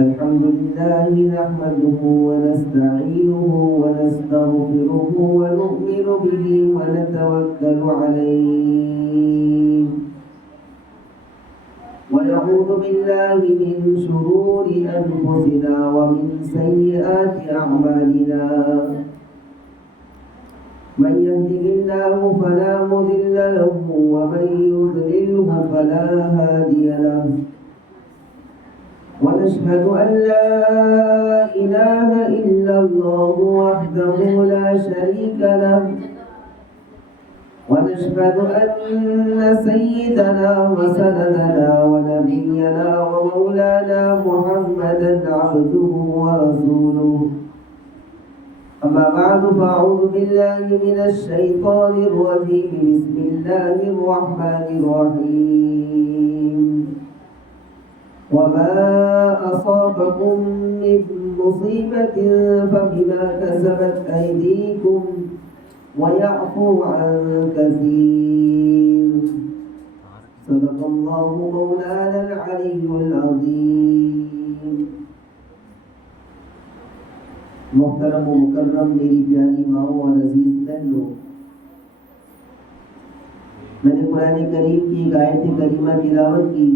الحمد لله نحمده ونستعينه ونستغفره ونؤمن به ونتوكل عليه ونعوذ بالله من شرور أنفسنا ومن سيئات أعمالنا من يهده الله فلا مضل له ومن يضلله فلا هادي له ونشهد أن لا إله إلا الله وحده لا شريك له ونشهد أن سيدنا وسندنا ونبينا ومولانا محمدا عبده ورسوله أما بعد فأعوذ بالله من الشيطان الرجيم بسم الله الرحمن الرحيم وما أصابكم من مصيبة فبما كسبت أيديكم ويعفو عن كثير صدق الله مولانا العلي العظيم. محترم و مکرم میری پیاری ماؤں اور عزیز بہنوں، میں نے قرآن کریم کی ایک آیت کریمہ تلاوت کی.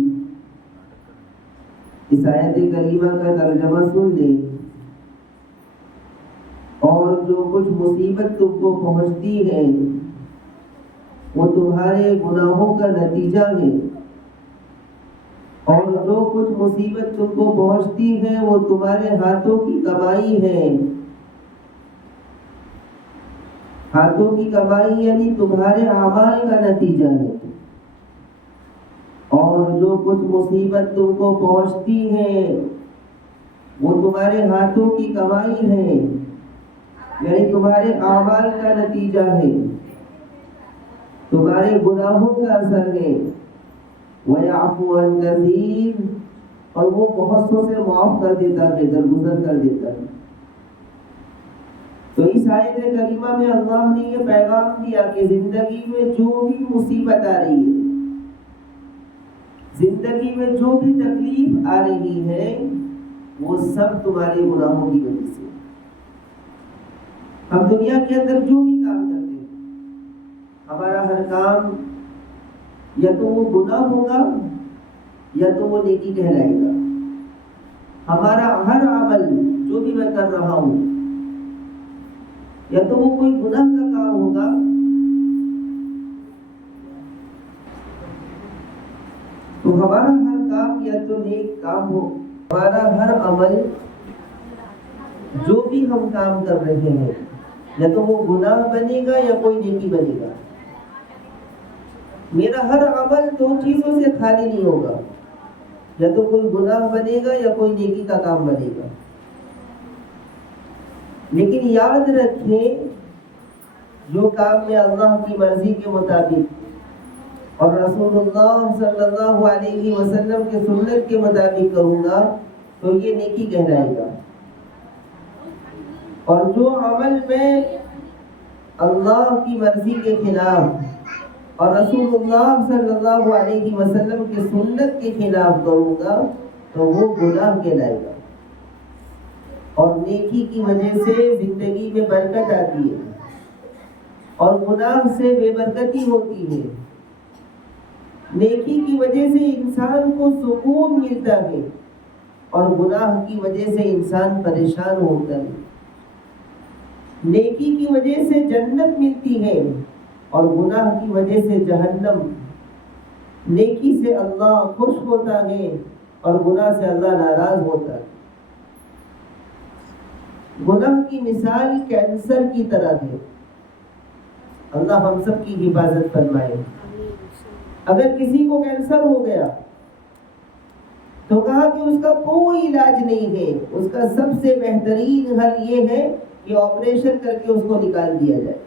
اس آیت کریمہ کا ترجمہ سن لیں. اور جو کچھ مصیبت تم کو پہنچتی ہے وہ تمہارے گناہوں کا نتیجہ ہے، اور جو کچھ مصیبت تم کو پہنچتی ہے وہ تمہارے ہاتھوں کی کمائی ہے. ہاتھوں کی کمائی یعنی تمہارے اعمال کا نتیجہ ہے. اور جو کچھ مصیبت تم کو پہنچتی ہے وہ تمہارے ہاتھوں کی کمائی ہے، یعنی تمہارے اعمال کا نتیجہ ہے، تمہارے گناہوں کا اثر ہے. وَيَعْفُو عَنْ كَثِيرٍ، اور وہ بہت سو سے معاف کر دیتا ہے، درگزر کر دیتا ہے. تو اس آیت کریمہ میں اللہ نے یہ پیغام دیا کہ زندگی میں جو بھی مصیبت آ رہی ہے، زندگی میں جو بھی تکلیف آ رہی ہے وہ سب تمہارے گناہوں کی وجہ سے. ہم دنیا کے اندر جو بھی کام کرتے ہیں، ہمارا ہر کام یا تو وہ گناہ ہوگا یا تو وہ نیکی کہلائے گا. ہمارا ہر عمل جو بھی میں کر رہا ہوں یا تو وہ کوئی گناہ کا کام ہوگا تو ہمارا ہر کام یا تو نیک کام ہو. ہمارا ہر عمل جو بھی ہم کام کر رہے ہیں یا تو وہ گناہ بنے گا یا کوئی نیکی بنے گا. میرا ہر عمل دو چیزوں سے خالی نہیں ہوگا، یا تو کوئی گناہ بنے گا یا کوئی نیکی کا کام بنے گا. لیکن یاد رکھیں، جو کام میں اللہ کی مرضی کے مطابق اور رسول اللہ صلی اللہ علیہ وسلم کے سنت کے مطابق کروں گا تو یہ نیکی کہلائے گا. اور جو عمل میں اللہ کی مرضی کے خلاف اور رسول اللہ صلی اللہ علیہ وسلم کے سنت کے خلاف کروں گا تو وہ گناہ کہلائے گا. اور نیکی کی وجہ سے زندگی میں برکت آتی ہے اور گناہ سے بے برکتی ہوتی ہے. نیکی کی وجہ سے انسان کو سکون ملتا ہے اور گناہ کی وجہ سے انسان پریشان ہوتا ہے. نیکی کی وجہ سے جنت ملتی ہے اور گناہ کی وجہ سے جہنم. نیکی سے اللہ خوش ہوتا ہے اور گناہ سے اللہ ناراض ہوتا ہے. گناہ کی مثال کینسر کی طرح ہے. اللہ ہم سب کی حفاظت فرمائے. اگر کسی کو کینسر ہو گیا تو کہا کہ اس کا کوئی علاج نہیں ہے، اس کا سب سے بہترین حل یہ ہے کہ آپریشن کر کے اس کو نکال دیا جائے،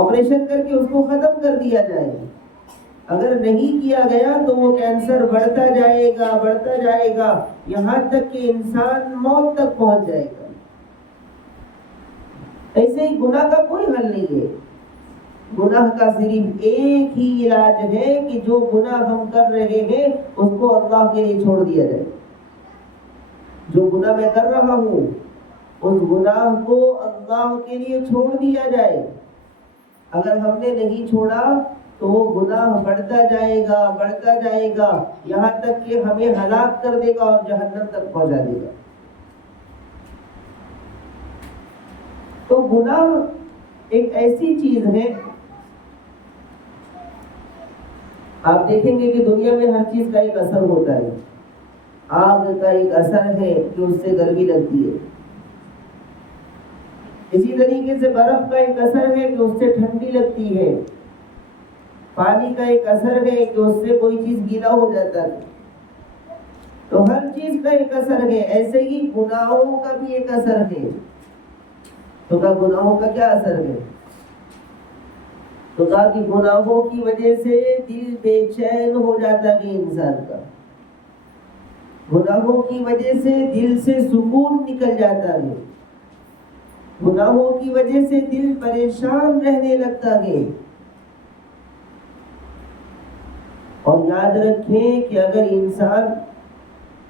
آپریشن کر کے اس کو ختم کر دیا جائے. اگر نہیں کیا گیا تو وہ کینسر بڑھتا جائے گا یہاں تک کہ انسان موت تک پہنچ جائے گا. ایسے ہی گناہ کا کوئی حل نہیں ہے. گناہ کا صرف ایک ہی علاج ہے کہ جو گناہ ہم کر رہے ہیں اس کو اللہ کے لیے چھوڑ دیا جائے. جو گناہ میں کر رہا ہوں اس گناہ کو اللہ کے لیے چھوڑ دیا جائے. اگر ہم نے نہیں چھوڑا تو وہ گناہ بڑھتا جائے گا یہاں تک کہ ہمیں ہلاک کر دے گا اور جہنم تک پہنچا دے گا. تو گناہ ایک ایسی چیز ہے، آپ دیکھیں گے کہ دنیا میں ہر چیز کا ایک اثر ہوتا ہے. آگ کا ایک اثر ہے کہ اس سے گرمی لگتی ہے، اسی طریقے سے برف کا ایک اثر ہے کہ اس سے ٹھنڈی لگتی ہے، پانی کا ایک اثر ہے کہ اس سے کوئی چیز گیلا ہو جاتا ہے. تو ہر چیز کا ایک اثر ہے. ایسے ہی گناہوں کا بھی ایک اثر ہے. تو کہا گناہوں کا کیا اثر ہے؟ تو کہا کہ گناہوں کی وجہ سے دل بے چین ہو جاتا ہے انسان کا، گناہوں کی وجہ سے دل سے سکون نکل جاتا ہے، گناہوں کی وجہ سے دل پریشان رہنے لگتا ہے. اور یاد رکھیں کہ اگر انسان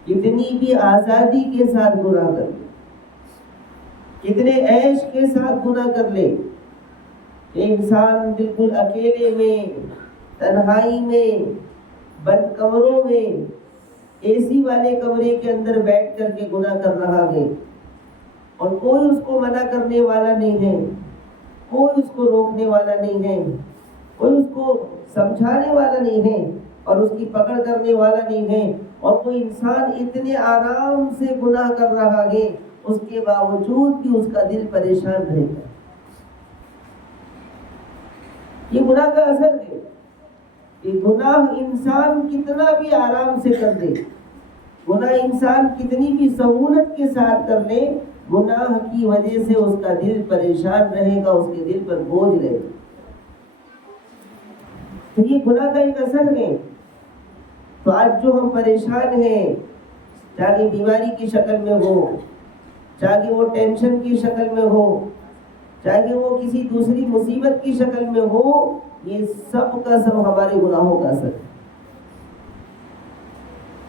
کتنی بھی آزادی کے ساتھ گناہ کر لے، کتنے عیش کے ساتھ گناہ کر لے، کہ انسان بالکل اکیلے میں، تنہائی میں، بند کمروں میں، اے سی والے کمرے کے اندر بیٹھ کر کے گناہ کر رہا ہے اور کوئی اس کو منع کرنے والا نہیں ہے، کوئی اس کو روکنے والا نہیں ہے، کوئی اس کو سمجھانے والا نہیں ہے اور اس کی پکڑ کرنے والا نہیں ہے، اور کوئی انسان اتنے آرام سے گناہ کر رہا ہے اس کے باوجود بھی اس کا دل پریشان رہے گا. یہ گناہ کا اثر ہے کہ گناہ انسان کتنا بھی آرام سے کر دے، گناہ انسان کتنی بھی سہولت کے ساتھ کر لے، گناہ کی وجہ سے اس کا دل پریشان رہے گا، اس کے دل پر بوجھ رہے گا. تو یہ گناہ کا ایک اثر ہے. تو آج جو ہم پریشان ہیں، چاہے بیماری کی شکل میں ہو، چاہے وہ ٹینشن کی شکل میں ہو، چاہے وہ کسی دوسری مصیبت کی شکل میں ہو، یہ سب کا سب ہمارے گناہوں کا اثر ہے.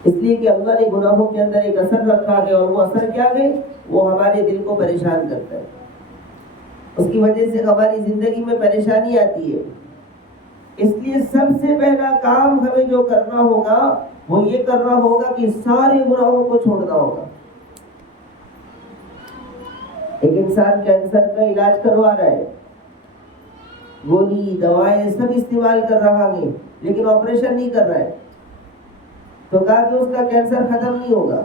اس لیے کہ اللہ نے گناہوں کے اندر ایک اثر رکھا ہے، اور وہ اثر کیا ہے؟ وہ ہمارے دل کو پریشان کرتا ہے. اس کی وجہ سے ہماری زندگی میں پریشانی آتی ہے. اس لیے سب سے پہلا کام ہمیں جو کرنا ہوگا وہ یہ کرنا ہوگا کہ سارے گناہوں کو چھوڑنا ہوگا. ایک انسان کینسر کا علاج کروا رہا ہے، گولی دوائیں سب استعمال کر رہا ہے، لیکن آپریشن نہیں کر رہا ہے. تو کہا کہ اس کا کینسر ختم نہیں ہوگا.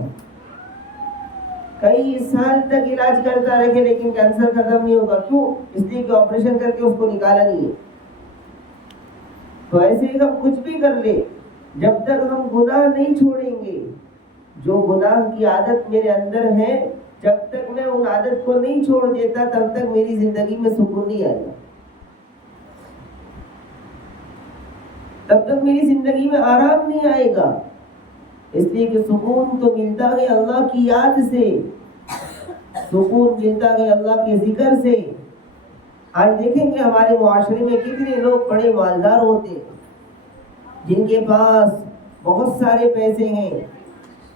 کئی سال تک علاج کرتا رہے لیکن کینسر ختم نہیں ہوگا. کیوں؟ اس لیے کہ آپریشن کر کے اس کو نکالا نہیں ہے. تو ایسے ہی ہم کچھ بھی کر لیں، جب تک ہم گناہ نہیں چھوڑیں گے، جو گناہ کی عادت میرے اندر ہے، جب تک میں ان عادت کو نہیں چھوڑ دیتا تب تک میری زندگی میں سکون نہیں آئے گا، تب تک میری زندگی میں آرام نہیں آئے گا. اس لیے کہ سکون تو ملتا ہے اللہ کی یاد سے، سکون ملتا ہے اللہ کے ذکر سے. آج دیکھیں گے ہمارے معاشرے میں کتنے لوگ بڑے مالدار ہوتے ہیں، جن کے پاس بہت سارے پیسے ہیں،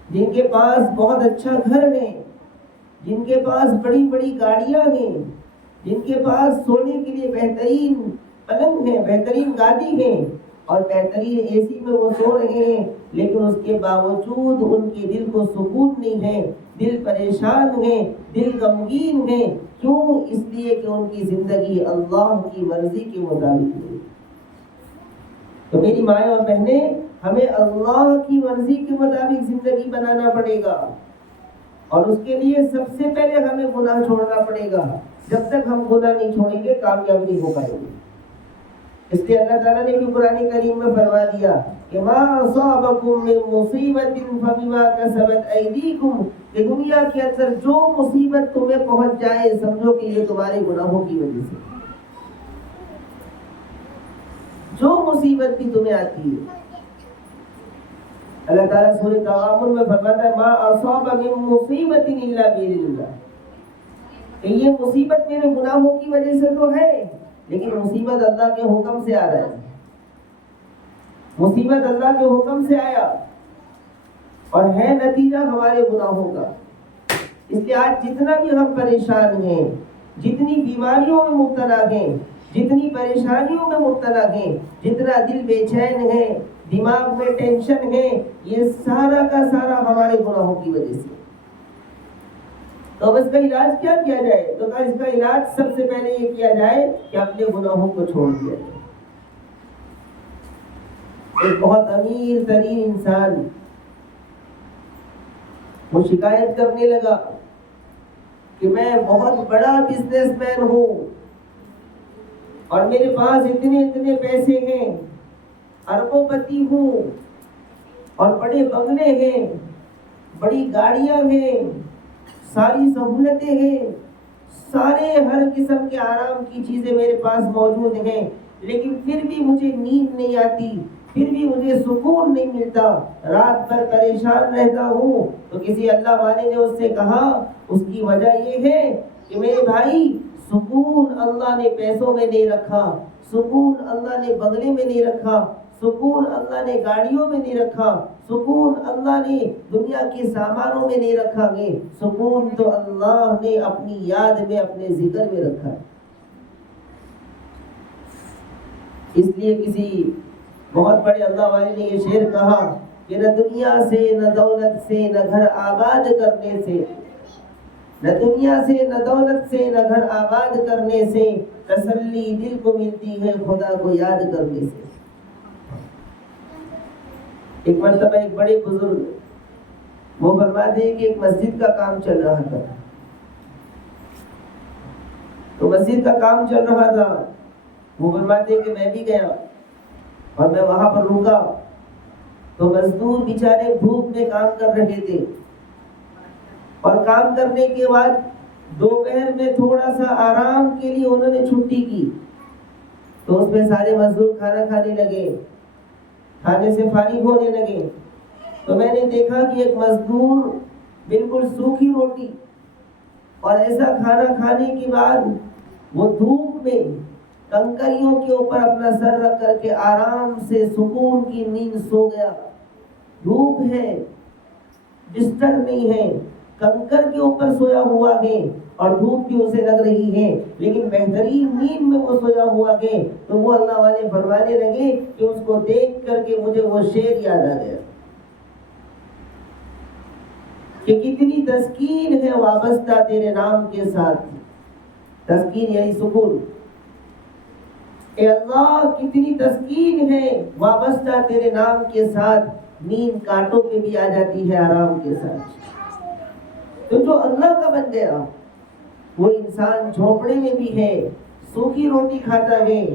جن کے پاس بہت اچھا گھر ہے، جن کے پاس بڑی بڑی گاڑیاں ہیں، جن کے پاس سونے کے لیے بہترین پلنگ ہے، بہترین گادی ہے اور بہترین اے سی میں وہ سو رہے ہیں، لیکن اس کے باوجود ان کے دل کو سکون نہیں ہے، دل پریشان ہے، دل غمگین ہے. کیوں؟ اس لیے کہ ان کی زندگی اللہ کی مرضی کے مطابق ہے. تو میری مائیں اور بہنیں، ہمیں اللہ کی مرضی کے مطابق زندگی بنانا پڑے گا، اور اس کے لیے سب سے پہلے ہمیں گناہ چھوڑنا پڑے گا. جب تک ہم گناہ نہیں چھوڑیں گے کامیاب نہیں ہو پائیں گے. اس لیے اللہ تعالیٰ نے بھی قرآن کریم میں فرما دیا کہ ما اصابکم من مصیبت فبما کسبت ایدیکم، کہ دنیا کے اندر جو مصیبت تمہیں پہنچ جائے سمجھو کہ یہ تمہارے گناہوں کی وجہ سے. جو مصیبت بھی تمہیں آتی ہے، اللہ تعالیٰ سورۃ تغابن میں فرماتا ہے ما اصاب من مصیبت الا باذن اللہ، کہ یہ مصیبت میرے گناہوں کی وجہ سے تو ہے، لیکن مصیبت اللہ کے حکم سے آ رہا ہے. مصیبت اللہ کے حکم سے آیا اور ہے نتیجہ ہمارے گناہوں کا. اس لیے آج جتنا بھی ہم پریشان ہیں، جتنی بیماریوں میں مبتلا ہیں، جتنی پریشانیوں میں مبتلا ہیں، جتنا دل بے چین ہے، دماغ میں ٹینشن ہے، یہ سارا کا سارا ہمارے گناہوں کی وجہ سے۔ تو اب اس کا علاج کیا کیا جائے؟ تو اس کا علاج سب سے پہلے یہ کیا جائے کہ اپنے گناہوں کو چھوڑ دیا جائے۔ ایک بہت امیر ترین انسان وہ شکایت کرنے لگا کہ میں بہت بڑا بزنس مین ہوں اور میرے پاس اتنے پیسے ہیں، اربوں پتی ہوں اور بڑے بنگلے ہیں، بڑی گاڑیاں ہیں، ساری سہولتیں ہیں، سارے ہر قسم کے آرام کی چیزیں میرے پاس موجود ہیں، لیکن پھر بھی مجھے نیند نہیں آتی، پھر بھی مجھے سکون نہیں ملتا، رات بھر پریشان رہتا ہوں۔ تو کسی اللہ والے نے اس سے کہا اس کی وجہ یہ ہے کہ میرے بھائی، سکون اللہ نے پیسوں میں نہیں رکھا، سکون اللہ نے بنگلے میں نہیں رکھا، سکون اللہ نے گاڑیوں میں نہیں رکھا، سکون اللہ نے دنیا کے سامانوں میں نہیں رکھا ہے، سکون تو اللہ نے اپنی یاد میں، اپنے ذکر میں رکھا ہے۔ اس لیے کسی بہت بڑے اللہ والے نے یہ شعر کہا کہ نہ دنیا سے، نہ دولت سے، نہ گھر آباد کرنے سے، نہ دنیا سے، نہ دولت سے، نہ گھر آباد کرنے سے تسلی دل کو ملتی ہے خدا کو یاد کرنے سے۔ ایک مرتبہ ایک بڑے بزرگ وہ فرماتے ہیں کہ ایک مسجد کا کام چل رہا تھا، تو مسجد کا کام چل رہا تھا، وہ فرماتے ہیں کہ میں بھی گیا اور میں وہاں پر رکا تو مزدور بیچارے دھوپ میں کام کر رہے تھے، اور کام کرنے کے بعد دوپہر میں تھوڑا سا آرام کے لیے انہوں نے چھٹی کی، تو اس میں سارے مزدور کھانا کھانے لگے، کھانے سے فارغ ہونے لگے، تو میں نے دیکھا کہ ایک مزدور بالکل سوکھی روٹی اور ایسا کھانا کھانے کے بعد وہ دھوپ میں کنکریوں کے اوپر اپنا سر رکھ کر کے آرام سے سکون کی نیند سو گیا۔ دھوپ ہے، بستر نہیں ہے، کنکر کے اوپر سویا ہوا ہے اور دھوپ بھی اسے لگ رہی ہے، لیکن بہترین نیند میں وہ سویا ہوا ہے۔ تو وہ اللہ والے فرمانے لگے کہ اس کو دیکھ کر کے مجھے وہ شعر یاد آ گیا کہ کتنی تسکین ہے وابستہ تیرے نام کے ساتھ۔ تسکین یعنی سکون۔ اے اللہ کتنی تسکین ہے وابستہ تیرے نام کے ساتھ، نیند کانٹوں پہ بھی آ جاتی ہے آرام کے ساتھ۔ تو جو اللہ کا بن گیا وہ انسان جھونپڑے میں بھی ہے، سوکھی روٹی کھاتا ہے،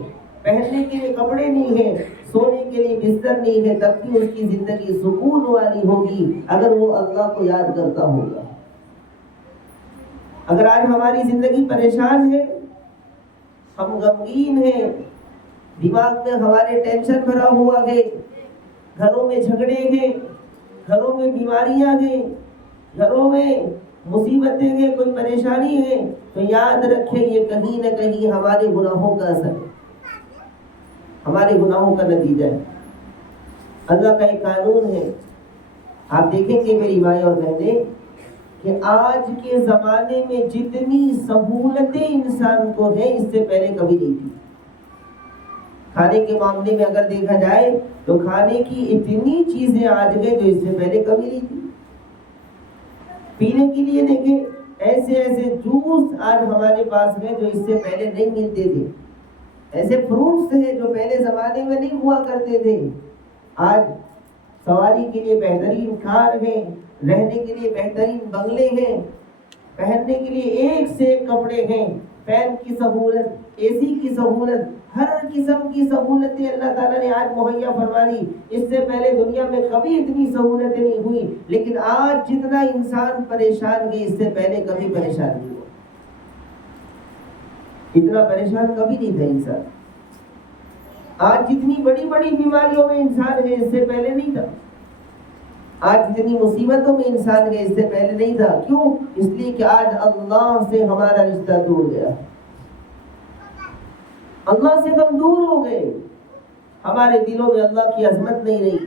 پہننے کے لیے کپڑے نہیں ہیں، سونے کے لیے بستر نہیں ہے، تب بھی اس کی زندگی سکون والی ہوگی اگر وہ اللہ کو یاد کرتا ہوگا۔ اگر آج ہماری زندگی پریشان ہے، ہم غمگین ہیں، دماغ میں ہمارے ٹینشن بھرا ہوا ہے، گھروں میں جھگڑے ہیں، گھروں میں بیماریاں ہیں، گھروں میں مصیبتیں ہیں، کوئی پریشانی ہے، تو یاد رکھیں یہ کہیں نہ کہیں ہمارے گناہوں کا اثر ہے، ہمارے گناہوں کا نتیجہ ہے۔ اللہ کا ایک قانون ہے، آپ دیکھیں گے میری بھائی اور بہنیں، کہ آج کے زمانے میں جتنی سہولتیں انسان کو ہیں اس سے پہلے کبھی نہیں تھی۔ کھانے کے معاملے میں اگر دیکھا جائے تو کھانے کی اتنی چیزیں آج ہیں جو اس سے پہلے کبھی نہیں تھی۔ پینے کے لیے دیکھیں ایسے ایسے جوس آج ہمارے پاس ہیں جو اس سے پہلے نہیں ملتے تھے، ایسے فروٹس ہیں جو پہلے زمانے میں نہیں ہوا کرتے تھے۔ آج سواری کے لیے بہترین کار ہیں، رہنے کے لیے بہترین بنگلے ہیں، پہننے کے لیے ایک سے ایک کپڑے ہیں، فین کی سہولت، اے سی کی سہولت، ہر قسم کی سہولتیں اللہ تعالیٰ نے آج مہیا فرما دی۔ اس سے پہلے دنیا میں کبھی اتنی سہولتیں نہیں ہوئی، لیکن آج جتنا انسان پریشان ہے اس سے پہلے کبھی پریشان نہیں ہوا، اتنا پریشان کبھی نہیں تھا انسان۔ آج جتنی بڑی بڑی بیماریوں میں انسان ہے اس سے پہلے نہیں تھا، آج جتنی مصیبتوں میں انسان ہے اس سے پہلے نہیں تھا۔ کیوں؟ اس لیے کہ آج اللہ سے ہمارا رشتہ ٹوٹ گیا، اللہ سے ہم دور ہو گئے، ہمارے دلوں میں اللہ کی عظمت نہیں رہی،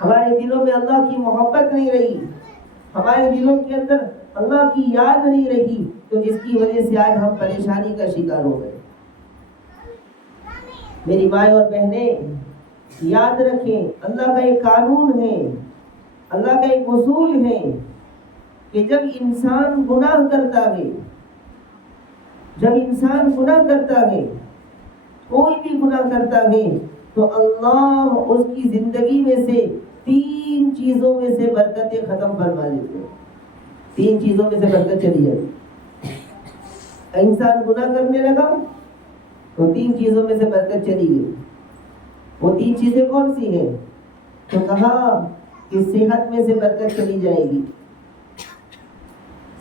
ہمارے دلوں میں اللہ کی محبت نہیں رہی، ہمارے دلوں کے اندر اللہ کی یاد نہیں رہی تو جس کی وجہ سے آج ہم پریشانی کا شکار ہو گئے۔ میری مائیں اور بہنیں یاد رکھیں، اللہ کا ایک قانون ہے، اللہ کا ایک اصول ہے کہ جب انسان گناہ کرتا ہے، جب انسان گناہ کرتا ہے، کوئی بھی گناہ کرتا ہے، تو اللہ اس کی زندگی میں سے 3 چیزوں میں سے برکتیں ختم فرما دیتے ہیں۔ 3 چیزوں میں سے برکت چلی جاتی۔ انسان گناہ کرنے لگا تو 3 چیزوں میں سے برکت چلی گئی۔ وہ 3 چیزیں کون سی ہیں؟ تو کہا کہ صحت میں سے برکت چلی جائے گی،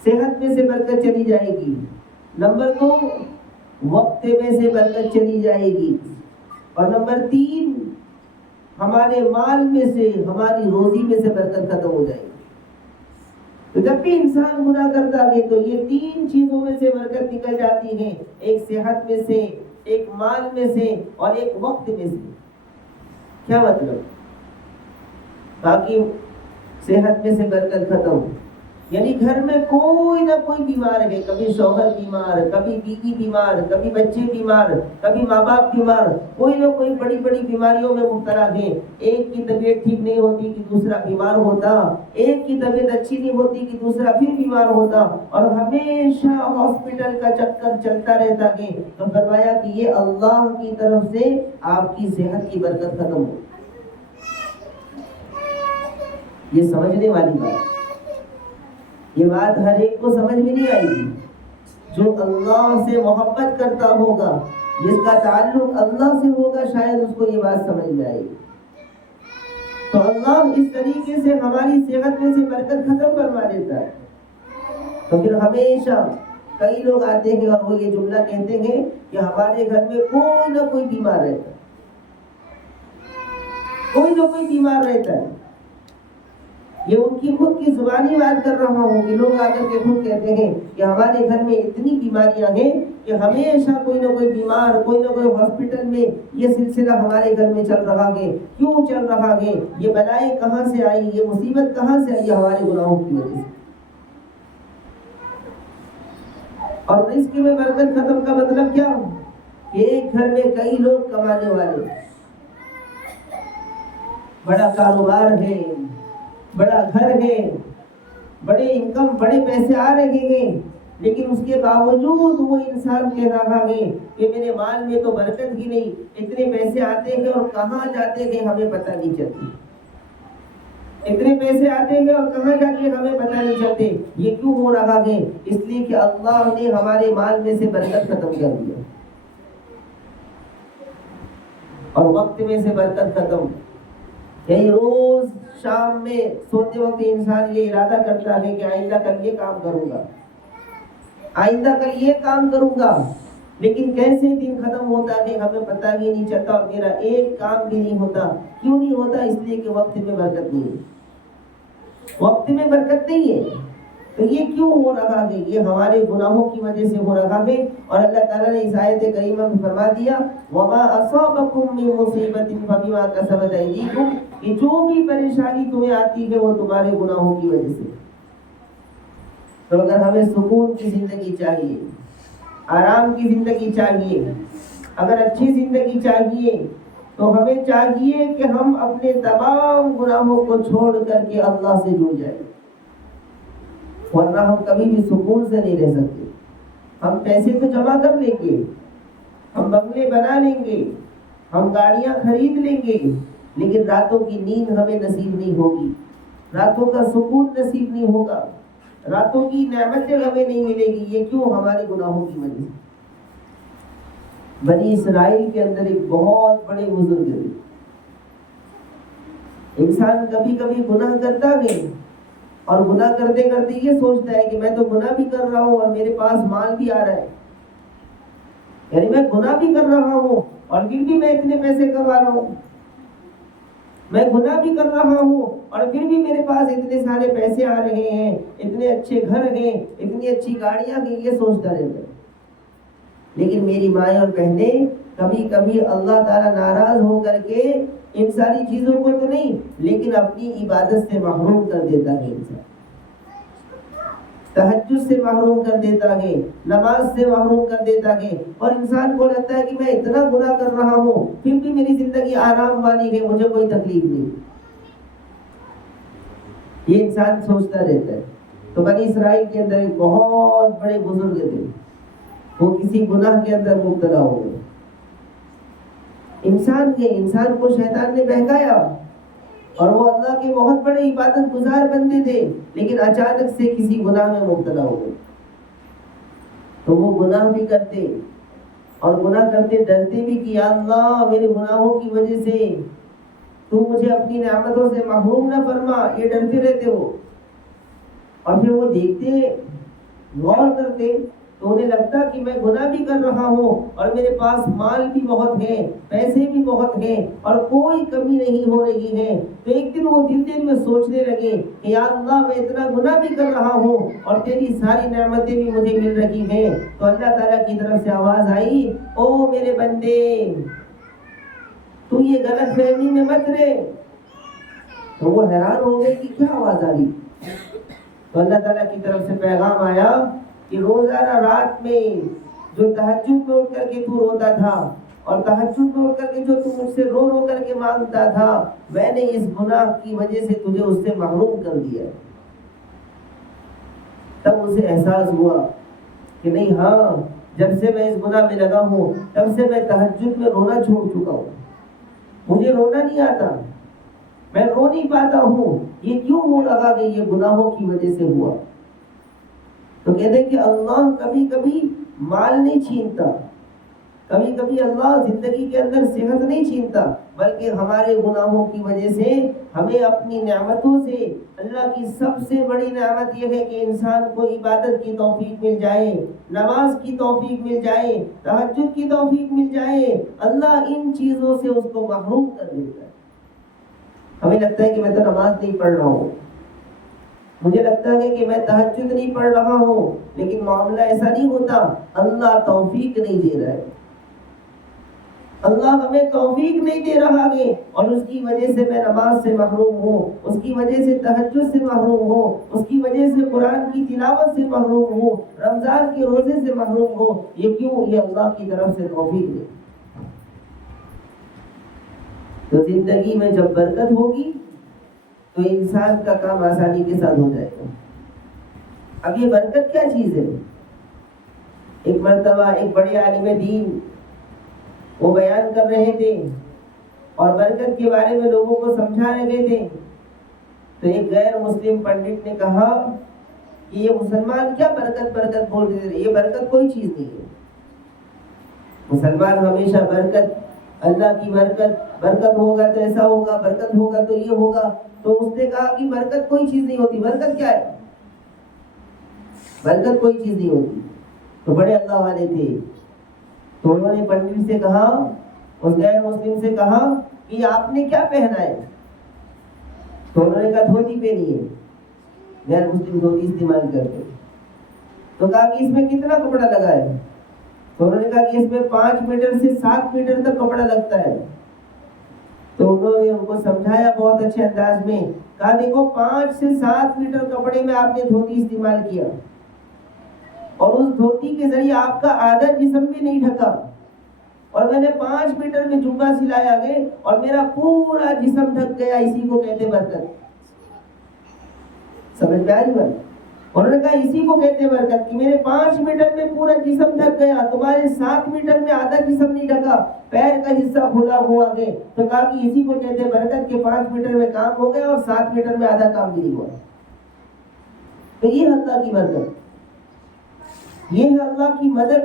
صحت میں سے برکت چلی جائے گی۔ نمبر 2، وقت میں سے برکت چلی جائے گی، اور نمبر 3، ہمارے مال میں سے، ہماری روزی میں سے برکت ختم ہو جائے گی۔ تو جب بھی انسان گناہ کرتا ہے تو یہ 3 چیزوں میں سے برکت نکل جاتی ہے، ایک صحت میں سے، ایک مال میں سے، اور ایک وقت میں سے۔ کیا مطلب؟ باقی صحت میں سے برکت ختم، یعنی گھر میں کوئی نہ کوئی بیمار ہے، کبھی شوہر بیمار، کبھی بیوی بیمار، کبھی بچے بیمار، کبھی ماں باپ بیمار، کوئی نہ کوئی بڑی بڑی بیماریوں میں مبتلا ہے۔ ایک کی طبیعت ٹھیک نہیں ہوتی کہ دوسرا بیمار ہوتا، ایک کی طبیعت اچھی نہیں ہوتی کہ دوسرا پھر بیمار ہوتا، اور ہمیشہ ہاسپٹل کا چکر چلتا رہتا ہے۔ تو فرمایا کہ یہ اللہ کی طرف سے آپ کی صحت کی برکت ختم ہو۔ یہ سمجھنے والی بات، یہ بات ہر ایک کو سمجھ میں نہیں آئے گی۔ جو اللہ سے محبت کرتا ہوگا، جس کا تعلق اللہ سے ہوگا، شاید اس کو یہ بات سمجھ میں آئے گی۔ تو اللہ اس طریقے سے ہماری صحت میں سے برکت ختم فرما دیتا ہے۔ تو پھر ہمیشہ کئی لوگ آتے ہیں اور وہ یہ جملہ کہتے ہیں کہ ہمارے گھر میں کوئی نہ کوئی بیمار رہتا ہے، کوئی نہ کوئی بیمار رہتا ہے۔ یہ ان کی خود کی زبانی بات کر رہا ہوں کہ لوگ آ کر کے خود کہتے ہیں کہ ہمارے گھر میں اتنی بیماریاں ہیں کہ ہمیشہ کوئی نہ کوئی بیمار، کوئی نہ کوئی ہاسپٹل میں یہ سلسلہ ہمارے گھر میں چل رہا ہے۔ کیوں چل رہا ہے؟ یہ بلائیں کہاں سے آئی، یہ مصیبت کہاں سے آئی؟ ہمارے گناہوں کی وجہ سے۔ اور رزق میں برکت ختم کا مطلب کیا؟ کہ ایک گھر میں کئی لوگ کمانے والے، بڑا کاروبار ہے، بڑا گھر ہے، بڑے انکم، بڑے پیسے آ رہے ہیں، لیکن اس کے باوجود وہ انسان کہہ رہا ہے کہ میرے مال میں تو برکت ہی نہیں، اتنے پیسے آتے ہیں اور کہاں جاتے ہیں ہمیں پتہ نہیں چلتی، اتنے پیسے آتے ہیں اور کہاں جاتے ہیں ہمیں پتہ نہیں چلتے۔ یہ کیوں ہو رہا ہے؟ اس لیے کہ اللہ نے ہمارے مال میں سے برکت ختم کر دیا، اور وقت میں سے برکت ختم۔ یہی روز شام میں سوتے وقت انسان یہ ارادہ کرتا ہے کہ آئندہ کل یہ کام کروں گا، آئندہ کل یہ کام کروں گا، لیکن کیسے دن ختم ہوتا ہے ہمیں پتہ ہی نہیں چلتا، اور میرا ایک کام بھی نہیں ہوتا۔ کیوں نہیں ہوتا؟ اس لیے کہ وقت میں برکت نہیں ہے، وقت میں برکت نہیں ہے۔ تو یہ کیوں ہو رہا ہے؟ یہ ہمارے گناہوں کی وجہ سے ہو رہا ہے، اور اللہ تعالیٰ نے اس آیت کریمہ میں فرما دیا وَمَا أَصَابَكُم مِّن مُّصِيبَةٍ فَبِمَا كَسَبَتْ أَيْدِيكُمْ، کہ جو بھی پریشانی تمہیں آتی ہے وہ تمہارے گناہوں کی وجہ سے۔ تو اگر ہمیں سکون کی زندگی چاہیے، آرام کی زندگی چاہیے، اگر اچھی زندگی چاہیے، تو ہمیں چاہیے کہ ہم اپنے تمام گناہوں کو چھوڑ کر کے اللہ سے جڑ جائیں، ورنہ ہم کبھی بھی سکون سے نہیں رہ سکتے۔ ہم پیسے تو جمع کر لیں گے، ہم بنگلے بنا لیں گے، ہم گاڑیاں خرید لیں گے، لیکن راتوں کی نیند ہمیں نصیب نہیں ہوگی، راتوں کا سکون نصیب نہیں ہوگا، راتوں کی نعمتیں ہمیں نہیں ملے گی۔ یہ کیوں؟ ہمارے گناہوں کی وجہ سے۔ بنی اسرائیل کے اندر ایک بہت بڑے بزرگ تھے۔ انسان کبھی کبھی گناہ کرتا ہے، اور گناہ کرتے کرتے یہ سوچتا ہے کہ میں تو گناہ بھی کر رہا ہوں اور میرے پاس مال بھی آ رہا ہے، یعنی میں گناہ بھی کر رہا ہوں اور پھر بھی میں اتنے پیسے کما رہا ہوں، میں گناہ بھی کر رہا ہوں اور پھر بھی میرے پاس اتنے سارے پیسے آ رہے ہیں، اتنے اچھے گھر ہیں، اتنی اچھی گاڑیاں ہیں، یہ سوچتا رہتا ہے۔ لیکن میری مائیں اور بہنیں، کبھی کبھی اللہ تعالیٰ ناراض ہو کر کے ان ساری چیزوں کو تو نہیں، لیکن اپنی عبادت سے محروم کر دیتا ہے انسان۔ تہجد سے محروم کر دیتا ہے، نماز سے محروم کر دیتا ہے، اور انسان کو لگتا ہے کہ میں اتنا گناہ کر رہا ہوں پھر بھی میری زندگی آرام والی ہے، مجھے کوئی تکلیف نہیں. یہ انسان سوچتا رہتا ہے. تو بنی اسرائیل کے اندر ایک بہت بڑے بزرگ تھے، وہ کسی گناہ کے اندر مبتلا ہو گئے. انسان کو شیطان نے بہکایا، اور وہ اللہ کے بہت بڑے عبادت گزار بندے تھے، لیکن اچانک سے کسی گناہ میں مبتلا ہو گئے. تو وہ گناہ بھی کرتے، اور گناہ کرتے ڈرتے بھی کہ یا اللہ میرے گناہوں کی وجہ سے تو مجھے اپنی نعمتوں سے محروم نہ فرما. یہ ڈرتے رہتے ہو. اور پھر وہ دیکھتے، غور کرتے، تو انہیں لگتا کہ میں گناہ بھی کر رہا ہوں اور میرے پاس مال بھی بہت ہے، پیسے بھی بہت ہیں، اور کوئی کمی نہیں ہو رہی ہے. تو ایک دن وہ دل میں سوچنے لگے کہ یا اللہ میں اتنا گناہ بھی کر رہا ہوں اور تیری ساری نعمتیں بھی مجھے مل رہی ہیں. تو اللہ تعالیٰ کی طرف سے آواز آئی، او میرے بندے تو یہ غلط فہمی میں مت رہے. تو وہ حیران ہو گئے کہ کیا آواز آ رہی. تو اللہ تعالیٰ کی طرف سے پیغام آیا کہ روزانہ رات میں جو تہجد میں اٹھ کر کے تو روتا تھا، اور تہجد میں اٹھ کر کے جو تو مجھ سے رو رو کر کے مانگتا تھا، میں نے اس گناہ کی وجہ سے تجھے اس سے محروم کر دیا. تب اسے احساس ہوا کہ نہیں، ہاں جب سے میں اس گناہ میں لگا ہوں تب سے میں تہجد میں رونا چھوڑ چکا ہوں. مجھے رونا نہیں آتا، میں رو نہیں پاتا ہوں. یہ کیوں ہو رہا کہ یہ گناہوں کی وجہ سے ہوا. تو کہتے ہیں کہ اللہ کبھی کبھی مال نہیں چھینتا، کبھی کبھی اللہ زندگی کے اندر صحت نہیں چھینتا، بلکہ ہمارے گناہوں کی وجہ سے ہمیں اپنی نعمتوں سے، اللہ کی سب سے بڑی نعمت یہ ہے کہ انسان کو عبادت کی توفیق مل جائے، نماز کی توفیق مل جائے، تہجد کی توفیق مل جائے. اللہ ان چیزوں سے اس کو محروم کر دیتا ہے. ہمیں لگتا ہے کہ میں تو نماز نہیں پڑھ رہا ہوں، مجھے لگتا ہے کہ میں تہجد نہیں پڑھ رہا ہوں، لیکن معاملہ ایسا نہیں ہوتا. اللہ توفیق نہیں دے رہا ہے، اللہ ہمیں توفیق نہیں دے رہا ہے، اور اس کی وجہ سے میں نماز سے محروم ہوں، اس کی وجہ سے تہجد سے محروم ہوں، اس کی وجہ سے قرآن کی تلاوت سے محروم ہوں، رمضان کے روزے سے محروم ہوں. یہ کیوں؟ یہ اللہ کی طرف سے توفیق نہیں. تو زندگی میں جب برکت ہوگی تو انسان کا کام آسانی کے ساتھ ہو جائے گا. اب یہ برکت کیا چیز ہے؟ ایک مرتبہ ایک بڑے عالم دین وہ بیان کر رہے تھے اور برکت کے بارے میں لوگوں کو سمجھا رہے تھے. تو ایک غیر مسلم پنڈت نے کہا کہ یہ مسلمان کیا برکت برکت بول رہے تھے، یہ برکت کوئی چیز نہیں ہے. مسلمان ہمیشہ برکت، اللہ کی برکت، برکت ہوگا تو ایسا ہوگا، برکت ہوگا تو یہ ہوگا. تو اس نے کہا کہ برکت کوئی چیز نہیں ہوتی. برکت کیا ہے؟ برکت کوئی چیز نہیں ہوتی. تو بڑے اللہ والے تھے، تو انہوں نے پنڈت سے کہا، اس غیر مسلم سے کہا کہ آپ نے کیا پہنا ہے؟ تو انہوں نے کہا دھوتی پہنی ہے. غیر مسلم دھوتی استعمال کرتے. تو کہا کہ اس میں کتنا کپڑا لگا ہے؟ تو انہوں نے کہا کہ اس میں 5 میٹر سے 7 میٹر تک کپڑا لگتا ہے. تو انہوں نے ان کو سمجھایا بہت اچھے انداز میں، کہا دیکھو 5 سے 7 میٹر کپڑے میں آپ نے دھوتی استعمال کیا، اور اس دھوتی کے ذریعے آپ کا آدھا جسم بھی نہیں ڈھکا، اور میں نے 5 میٹر میں جبہ سلایا گئے اور میرا پورا جسم ڈھک گیا. اسی کو کہتے برکت. سمجھ میں آئی بات؟ انہوں نے کہا اسی کو کہتے برکت کہ میرے 5 میٹر میں پورا جسم ڈھک گیا، تمہارے 7 میٹر میں آدھا جسم نہیں ڈھکا، پیر کا حصہ کھلا ہوا ہے. تو کہا کہ اسی کو کہتے برکت کہ 5 میٹر میں کام ہو گیا اور 7 میٹر میں آدھا کام بھی نہیں ہوا. تو یہ اللہ کی برکت، یہ ہے اللہ کی مدد،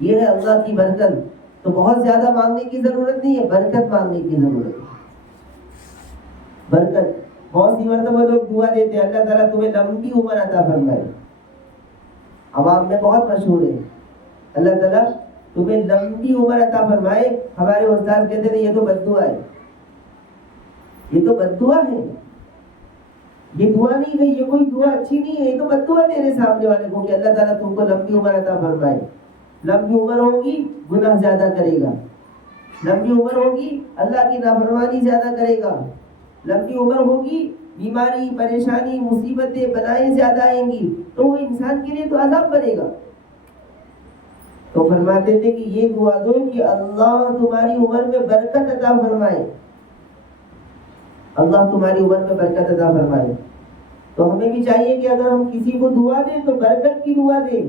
یہ ہے اللہ کی برکت. تو بہت زیادہ مانگنے کی ضرورت نہیں ہے، برکت مانگنے کی ضرورت ہے. برکت. بہت سی مرتبہ لوگ دعا دیتے ہیں اللہ تعالیٰ تمہیں لمبی عمر عطا فرمائے. عوام میں بہت مشہور ہے اللہ تعالیٰ تمہیں لمبی عمر عطا فرمائے. ہمارے استاد کہتے تھے یہ تو بد دعا ہے، یہ تو بد دعا ہے، یہ دعا نہیں ہے، یہ کوئی دعا اچھی نہیں ہے، یہ تو بد دعا تیرے سامنے والے کو کہ اللہ تعالیٰ تم کو لمبی عمر عطا فرمائے. لمبی عمر ہوگی گناہ زیادہ کرے گا، لمبی عمر ہوگی اللہ کی نافرمانی زیادہ کرے گا، لمبی عمر ہوگی بیماری پریشانی مصیبتیں بلائیں زیادہ آئیں گی تو وہ انسان کے لیے تو عذاب بنے گا. تو فرماتے تھے کہ یہ دعا دو کہ اللہ تمہاری عمر میں برکت عطا فرمائے، اللہ تمہاری عمر میں برکت عطا فرمائے. تو ہمیں بھی چاہیے کہ اگر ہم کسی کو دعا دیں تو برکت کی دعا دیں.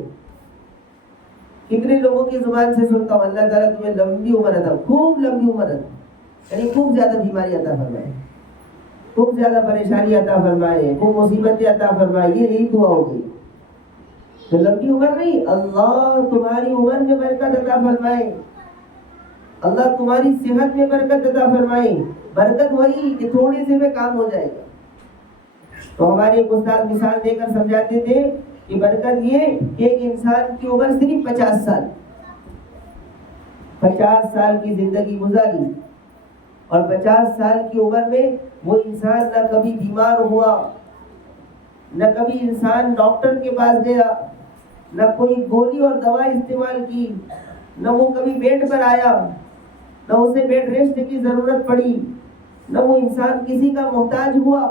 کتنے لوگوں کی زبان سے سنتا ہوں اللہ تعالیٰ تمہیں لمبی عمر عطا، خوب لمبی عمر عطا، یعنی خوب زیادہ بیماری عطا فرمائے، خوب زیادہ پریشانی عطا فرمائے، خوب مصیبتیں عطا فرمائے. یہ یہی دعا ہوگی. تو لمبی عمر نہیں، اللہ تمہاری عمر میں برکت عطا فرمائے، اللہ تمہاری صحت میں برکت عطا فرمائے. برکت وہی کہ تھوڑے سے میں کام ہو جائے گا. تو ہمارے ایک استاد مثال دے کر سمجھاتے تھے کہ برکت یہ کہ ایک انسان کی عمر صرف 50 سال، 50 سال کی زندگی گزاری، اور 50 سال کی عمر میں وہ انسان نہ کبھی بیمار ہوا، نہ کبھی انسان ڈاکٹر کے پاس گیا، نہ کوئی گولی اور دوا استعمال کی، نہ وہ کبھی بیڈ پر آیا، نہ اسے بیڈ ریسٹ کی ضرورت پڑی، نہ وہ انسان کسی کا محتاج ہوا،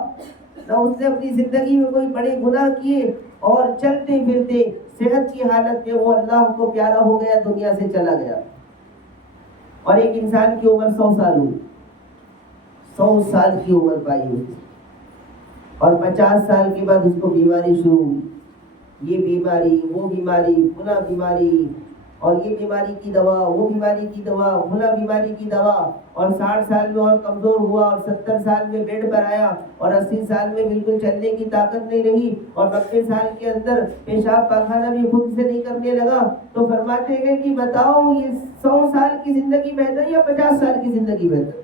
نہ اس نے اپنی زندگی میں کوئی بڑے گناہ کیے، اور چلتے پھرتے صحت کی حالت میں وہ اللہ کو پیارا ہو گیا، دنیا سے چلا گیا. اور ایک انسان کی عمر 100 سال ہوئی، 100 سال کی عمر پائی ہوئی، اور 50 سال کے بعد اس کو بیماری شروع ہوئی. یہ بیماری وہ بیماری فلاں بیماری، اور یہ بیماری کی دوا وہ بیماری کی دوا فلاں بیماری کی دوا، اور 60 سال میں اور کمزور ہوا، اور 70 سال میں بیڈ پر آیا، اور 80 سال میں بالکل چلنے کی طاقت نہیں رہی، اور 90 سال کے اندر پیشاب پاخانہ بھی خود سے نہیں کرنے لگا. تو فرماتے ہیں کہ بتاؤ یہ 100 سال کی زندگی بہتر یا 50 سال کی زندگی بہتر؟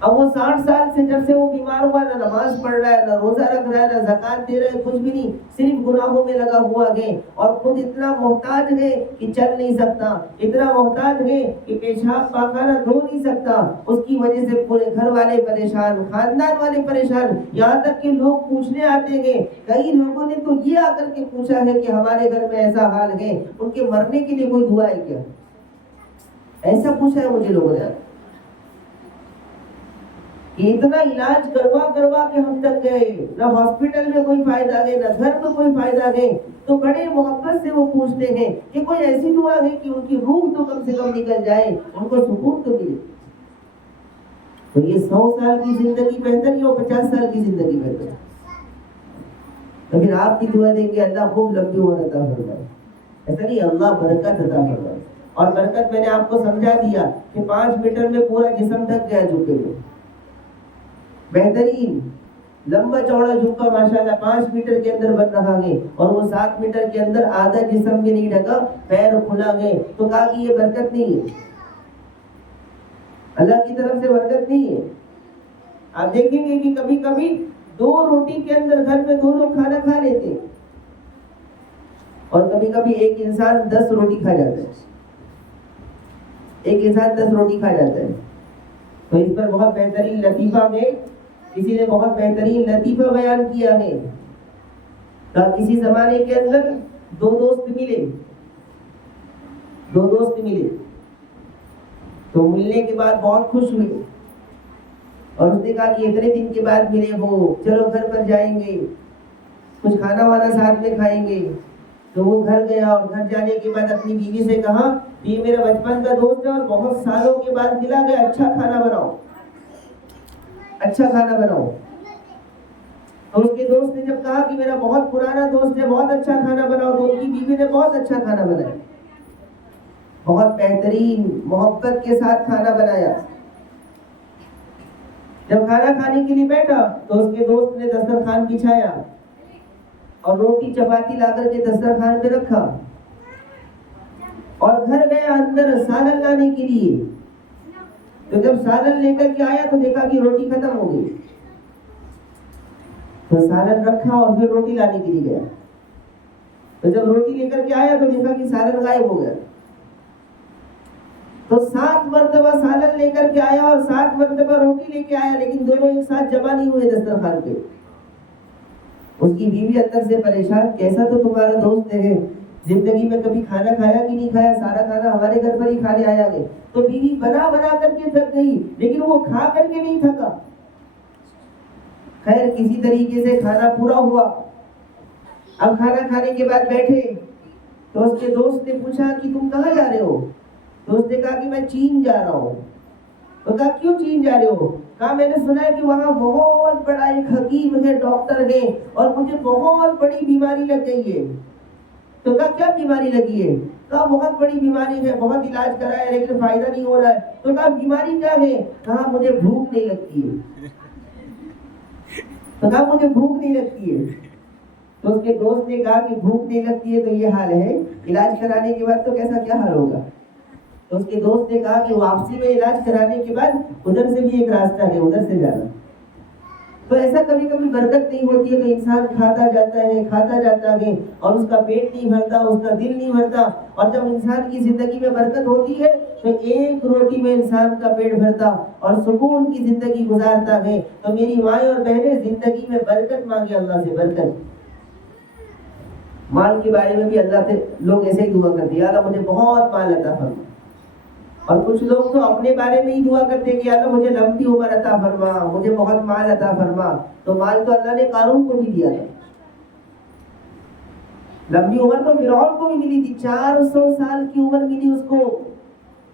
اب وہ 60 سال سے جب سے وہ بیمار ہوا، نہ نماز پڑھ رہا ہے، نہ روزہ رکھ رہا ہے، نہ زکات دے رہا ہے، کچھ بھی نہیں، صرف گناہوں میں لگا ہوا ہے، اور خود اتنا محتاج ہے کہ چل نہیں سکتا، اتنا محتاج ہے کہ پیشاب پاخانہ دھو نہیں سکتا. اس کی وجہ سے پورے گھر والے پریشان، خاندان والے پریشان، یہاں تک کہ لوگ پوچھنے آتے ہیں. کئی لوگوں نے تو یہ آ کر کے پوچھا ہے کہ ہمارے گھر میں ایسا حال ہے، ان کے مرنے کے لیے کوئی دعا ہے کیا؟ ایسا پوچھا ہے مجھے لوگوں نے کہ اتنا علاج کروا کے ہم تک گئے، نہ ہاسپٹل میں کوئی فائدہ ہے، نہ گھر میں کوئی فائدہ ہے. تو بڑے محبت سے وہ پوچھتے ہیں کہ کوئی ایسی دعا ہے کہ ان کی روح تو کم سے کم نکل جائے، ان کو سکون تو ملے. تو یہ 100 سال کی زندگی بہتر یا 50 سال کی زندگی بہتر؟ تو پھر آپ کی دعا دیں گے اللہ خوب لمبی عمر عطا فرمائے. ایسا نہیں، اللہ برکت عطا فرمائے. اور برکت میں نے آپ کو سمجھا دیا کہ 5 میٹر میں پورا جسم ڈھک گیا جوتے میں، بہترین لمبا چوڑا جھکا ماشاءاللہ 5 میٹر کے اندر بن رہا ہے، اور وہ 7 میٹر کے اندر آدھا جسم بھی نہیں ڈھکا، پیر کھلا ہے. تو کہا کہ یہ برکت نہیں ہے، اللہ کی طرف سے برکت نہیں ہے. آپ دیکھیں گے کہ کبھی کبھی 2 روٹی کے اندر گھر میں 2 لوگ کھانا کھا لیتے ہیں، اور کبھی کبھی ایک انسان 10 روٹی کھا جاتا ہے، ایک انسان 10 روٹی کھا جاتا ہے. تو اس پر بہت بہترین لطیفہ میں کسی نے بہت بہترین لطیفہ بیان کیا ہے. کسی زمانے کے اندر 2 دوست ملے، تو ملنے کے بعد بہت خوش ہوئے، اور اس نے کہا کہ اتنے دن کے بعد ملے ہو، چلو گھر پر جائیں گے، کچھ کھانا وانا ساتھ میں کھائیں گے. تو وہ گھر گیا، اور گھر جانے کے بعد اپنی بیوی سے کہا یہ میرا بچپن کا دوست ہے اور بہت سالوں کے بعد ملا گیا، اچھا کھانا بناؤ. تو اس کے دوست نے جب کہا کہ میرا بہت پرانا دوست ہے، بہت اچھا کھانا بناؤ، تو ان کی بیوی نے بہت اچھا کھانا بنایا، بہت بہترین محبت کے ساتھ کھانا بنایا. جب کھانا کھانے کے لیے بیٹھا تو اس کے دوست نے دسترخوان بچھایا، اور روٹی چپاتی لا کر کے دسترخوان پہ رکھا، اور گھر گیا اندر سالن لانے کے لیے. تو جب سالن لے کر کے آیا تو دیکھا کہ روٹی ختم ہو گئی. تو سالن رکھا اور پھر روٹی لانے کے لیے گیا. تو جب روٹی لے کر کے آیا تو دیکھا کہ سالن غائب ہو گیا. تو 7 مرتبہ سالن لے کر کے آیا اور 7 مرتبہ روٹی لے کے آیا، لیکن دونوں ایک ساتھ جمع نہیں ہوئے دسترخوان پہ. اس کی بیوی اندر سے پریشان، کیسا تو تمہارا دوست ہے، زندگی میں کبھی کھانا کھایا کہ نہیں کھایا، سارا کھانا ہمارے گھر پر ہی کھانے آیا ہے. تو بیوی بنا کر کے تھک گئی، لیکن وہ کھا کر کے نہیں تھکا. خیر کسی طریقے سے کھانا پورا ہوا. اب کھانا کھانے کے بعد بیٹھے تو اس کے دوست نے پوچھا کہ تم کہاں جا رہے ہو؟ تو اس نے کہا کہ میں چین جا رہا ہوں. تو کہا کیوں چین جا رہے ہو؟ کہا میں نے سنا ہے کہ وہاں بہت بڑا ایک حکیم ہے، ڈاکٹر ہے، اور مجھے بہت بڑی بیماری لگ گئی ہے. تو کہا کیا بیماری لگی ہے؟ کہا بہت بڑی بیماری ہے، بہت علاج کرا ہے لیکن فائدہ نہیں ہو رہا ہے. تو کہا بیماری کیا ہے؟ کہا مجھے بھوک نہیں لگتی ہے. تو کہا مجھے بھوک نہیں لگتی ہے. تو اس کے دوست نے کہا کہ بھوک نہیں لگتی ہے تو یہ حال ہے، علاج کرانے کے بعد تو کیسا کیا حال ہوگا؟ تو اس کے دوست نے کہا کہ واپسی میں علاج کرانے کے بعد ادھر سے بھی ایک راستہ ہے، ادھر سے جانا. تو ایسا کبھی کبھی برکت نہیں ہوتی ہے تو انسان کھاتا جاتا ہے اور اس کا پیٹ نہیں بھرتا، اس کا دل نہیں بھرتا. اور جب انسان کی زندگی میں برکت ہوتی ہے تو ایک روٹی میں انسان کا پیٹ بھرتا اور سکون کی زندگی گزارتا ہے. تو میری مائیں اور بہنیں زندگی میں برکت مانگے اللہ سے، برکت. مال کے بارے میں بھی اللہ سے لوگ ایسے ہی دعا کرتے ہیں، یا اللہ مجھے بہت مال عطا فرما. اور کچھ لوگ تو اپنے بارے میں ہی دعا کرتے ہیں کہ یا اللہ مجھے لمبی عمر عطا فرما، مجھے بہت مال عطا فرما. تو مال تو اللہ نے قارون کو بھی دیا تھا. لمبی عمر تو فرعون کو بھی ملی تھی، 400 سال کی عمر ملی اس کو.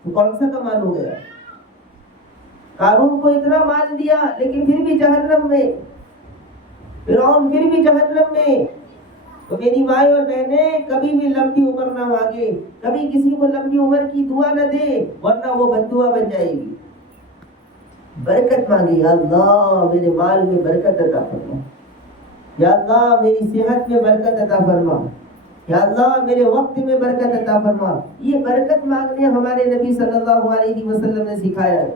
تو کون سا کمال ہو گیا؟ قارون کو اتنا مال دیا لیکن پھر بھی جہنم میں، فرعون پھر بھی جہنم میں. تو میری مائیں اور بہنیں کبھی بھی لمبی عمر نہ مانگے، کبھی کسی کو لمبی عمر کی دعا نہ دے ورنہ وہ بددعا بن جائے گی. برکت مانگے، یا اللہ میرے مال میں برکت عطا فرما، یا اللہ میری صحت میں برکت عطا فرما، یا اللہ میرے وقت میں برکت عطا فرما. یہ برکت مانگنے ہمارے نبی صلی اللہ علیہ وسلم نے سکھایا ہے.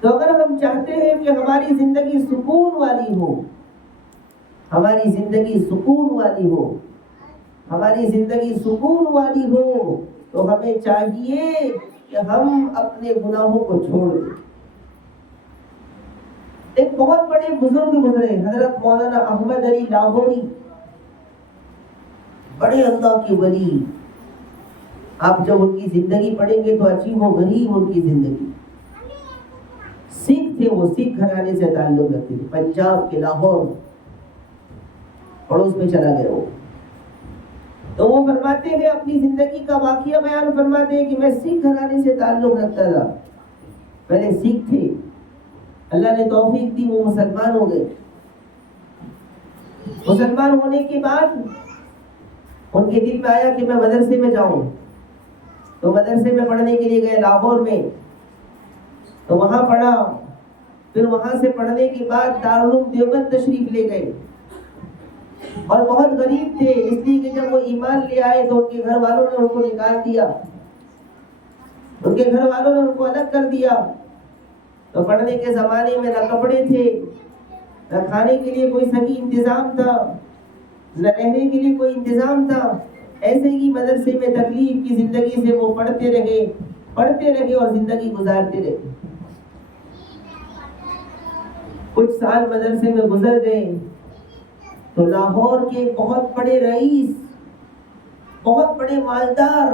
تو اگر ہم چاہتے ہیں کہ ہماری زندگی سکون والی ہو، ہماری زندگی سکون والی ہو، ہماری زندگی سکون والی ہو، تو ہمیں چاہیے کہ ہم اپنے گناہوں کو چھوڑ دیں. ایک بہت بڑے بزرگ گزرے، حضرت مولانا احمد علی لاہوری، بڑے اللہ کے ولی. آپ جب ان کی زندگی پڑھیں گے تو عجیب و غریب ان کی زندگی. سکھ تھے وہ، سکھ گھرانے سے تعلق رکھتے تھے، پنجاب کے لاہور پڑوس میں چلا گیا وہ. تو وہ فرماتے ہیں اپنی زندگی کا واقعہ بیان فرماتے ہیں کہ میں سکھ گھرانے سے تعلق رکھتا تھا، پہلے سکھ تھے، اللہ نے توفیق دی وہ مسلمان ہو گئے. مسلمان ہونے کے بعد ان کے دل میں آیا کہ میں مدرسے میں جاؤں. تو مدرسے میں پڑھنے کے لیے گئے لاہور میں، تو وہاں پڑھا. پھر وہاں سے پڑھنے کے بعد دارالعلوم دیوبند تشریف لے گئے. اور بہت غریب تھے، اس لیے کہ جب وہ ایمان لے آئے تو ان کے گھر والوں نے ان کو نکال دیا، ان کے گھر والوں نے ان کو الگ کر دیا. تو پڑھنے کے زمانے میں نہ کپڑے تھے، نہ کھانے کے لیے کوئی صحیح انتظام تھا، نہ رہنے کے لیے کوئی انتظام تھا. ایسے ہی مدرسے میں تکلیف کی زندگی سے وہ پڑھتے رہے اور زندگی گزارتے رہے. کچھ سال مدرسے میں گزر گئے تو لاہور کے بہت بڑے رئیس، بہت بڑے مالدار،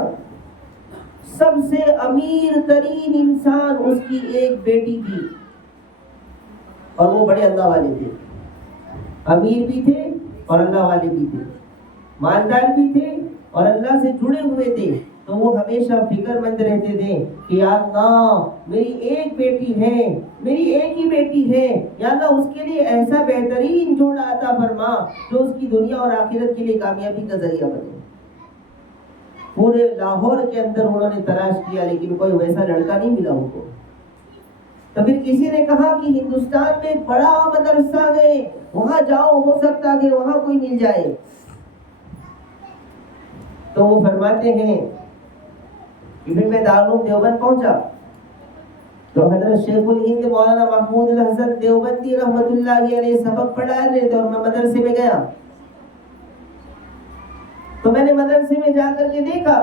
سب سے امیر ترین انسان، اس کی ایک بیٹی تھی اور وہ بڑے اللہ والے تھے. امیر بھی تھے اور اللہ والے بھی تھے، مالدار بھی تھے اور اللہ سے جڑے ہوئے تھے. تو وہ ہمیشہ فکر مند رہتے تھے کہ یا اللہ میری ایک بیٹی ہے، میری ایک ہی بیٹی ہے، یا اللہ اس کے لیے ایسا بہترین جوڑا عطا فرما جو اس کی دنیا اور آخرت کے لیے کامیابی کا ذریعہ بنے. پورے لاہور کے اندر انہوں نے تلاش کیا لیکن کوئی ویسا لڑکا نہیں ملا ان کو. تو پھر کسی نے کہا کہ ہندوستان میں ایک بڑا مدرسہ ہے، وہاں جاؤ، ہو سکتا ہے وہاں کوئی مل جائے. تو وہ فرماتے ہیں کہ پھر میں دارالعلوم دیوبند پہنچا تو حضرت شیخ الہند مولانا محمود الحسن دیوبندی رحمۃ اللہ علیہ سبق پڑھا رہے تھے اور میں مدرسے میں گیا. تو میں نے مدرسے میں جا کر کے دیکھا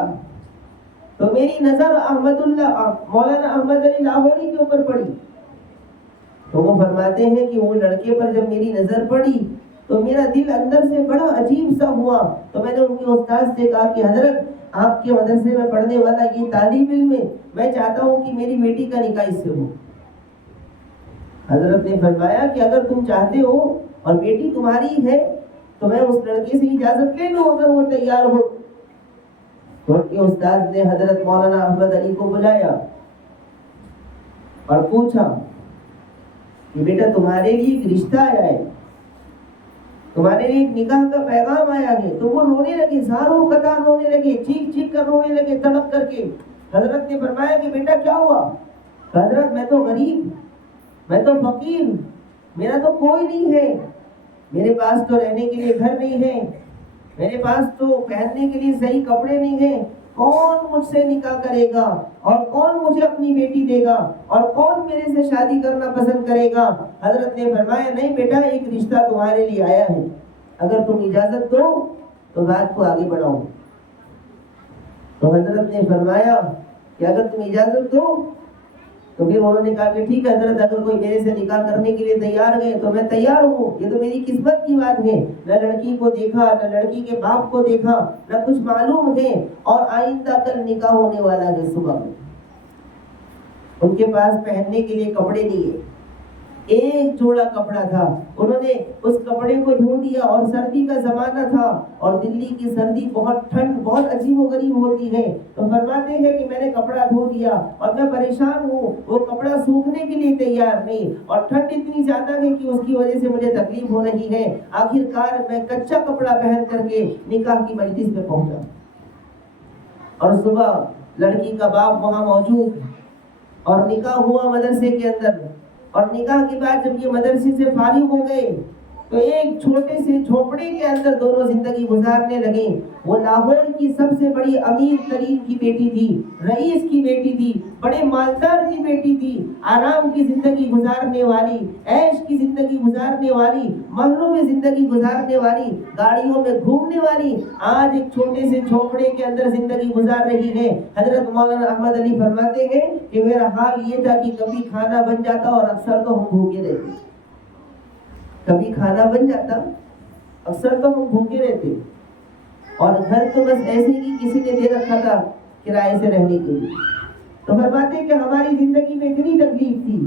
تو میری نظر مولانا احمد علی لاہوری کے اوپر پڑی. تو وہ فرماتے ہیں کہ وہ لڑکے پر جب میری نظر پڑی تو میرا دل اندر سے بڑا عجیب سا ہوا. تو میں نے ان کے استاد سے کہا کہ حضرت آپ کے مدرسے میں پڑھنے والا یہ طالب علم ہے، میں چاہتا ہوں کہ میری بیٹی کا نکاح اس سے ہو. حضرت نے فرمایا کہ اگر تم چاہتے ہو اور بیٹی تمہاری ہے تو میں اس لڑکے سے اجازت لے لوں اگر وہ تیار ہو۔ تو ان کے استاد نے حضرت مولانا احمد علی کو بلایا اور پوچھا کہ بیٹا تمہارے لیے ایک رشتہ آیا ہے، تمہارے لیے ایک نکاح کا پیغام آیا ہے۔ تو وہ رونے لگے، زاروں قطار رونے لگے، چیخ چیخ کر رونے لگے، تڑپ کر کے۔ حضرت نے فرمایا کہ بیٹا کیا ہوا؟ حضرت میں تو غریب، میں تو فقیر، میرا تو کوئی نہیں ہے، میرے پاس تو رہنے کے لیے گھر نہیں ہے، میرے پاس تو پہننے کے لیے صحیح کپڑے نہیں ہیں، کون مجھ سے نکاح کرے گا اور کون مجھے اپنی بیٹی دے گا اور کون میرے سے شادی کرنا پسند کرے گا؟ حضرت نے فرمایا نہیں بیٹا، ایک رشتہ تمہارے لیے آیا ہے، اگر تم اجازت دو تو بات کو آگے بڑھاؤ۔ تو حضرت نے فرمایا کہ اگر تم اجازت دو تو پھر انہوں نے کہا کہ ٹھیک ہے حضرت، اگر کوئی میرے سے نکاح کرنے کے لیے تیار ہے تو میں تیار ہوں، یہ تو میری قسمت کی بات ہے، نہ لڑکی کو دیکھا، نہ لڑکی کے باپ کو دیکھا، نہ کچھ معلوم ہے، اور آئندہ کل نکاح ہونے والا ہے صبح میں۔ ان کے پاس پہننے کے لیے کپڑے نہیں ہے، ایک جوڑا کپڑا تھا، انہوں نے اس کپڑے کو دھو دیا، اور سردی کا زمانہ تھا اور دلی کی سردی بہت ٹھنڈ بہت عجیب و غریب ہوتی ہے، تو فرماتے ہیں کہ میں نے کپڑا دھو دیا اور میں پریشان ہوں، وہ کپڑا سوکھنے کے لیے تیار نہیں، اور ٹھنڈ اتنی زیادہ ہے کہ اس کی وجہ سے مجھے تکلیف ہو رہی ہے، آخر کار میں کچا کپڑا پہن کر کے نکاح کی مجلس میں پہنچا، اور صبح لڑکی کا باپ وہاں موجود، اور نکاح ہوا مدرسے کے اندر، اور نکاح کے بعد جب یہ مدرسے سے فارغ ہو گئے تو ایک چھوٹے سے جھونپڑے کے اندر دونوں زندگی گزارنے لگے۔ وہ لاہور کی سب سے بڑی امیر ترین کی بیٹی تھی، رئیس کی بیٹی تھی، بڑے مالدار کی بیٹی تھی، آرام کی زندگی گزارنے والی، عیش کی زندگی گزارنے والی، محلوں میں زندگی گزارنے والی، گاڑیوں میں گھومنے والی، آج ایک چھوٹے سے جھونپڑے کے اندر زندگی گزار رہی ہے۔ حضرت مولانا احمد علی فرماتے ہیں کہ میرا حال یہ تھا کہ کبھی کھانا بن جاتا اور اکثر تو ہم بھوکے رہتے، کبھی کھانا بن جاتا اکثر تو ہم بھوکے رہتے، اور گھر تو بس ایسے ہی کسی نے دے رکھا تھا کرائے سے رہنے کے لیے۔ تو فرماتے ہیں کہ ہماری زندگی میں اتنی تکلیف تھی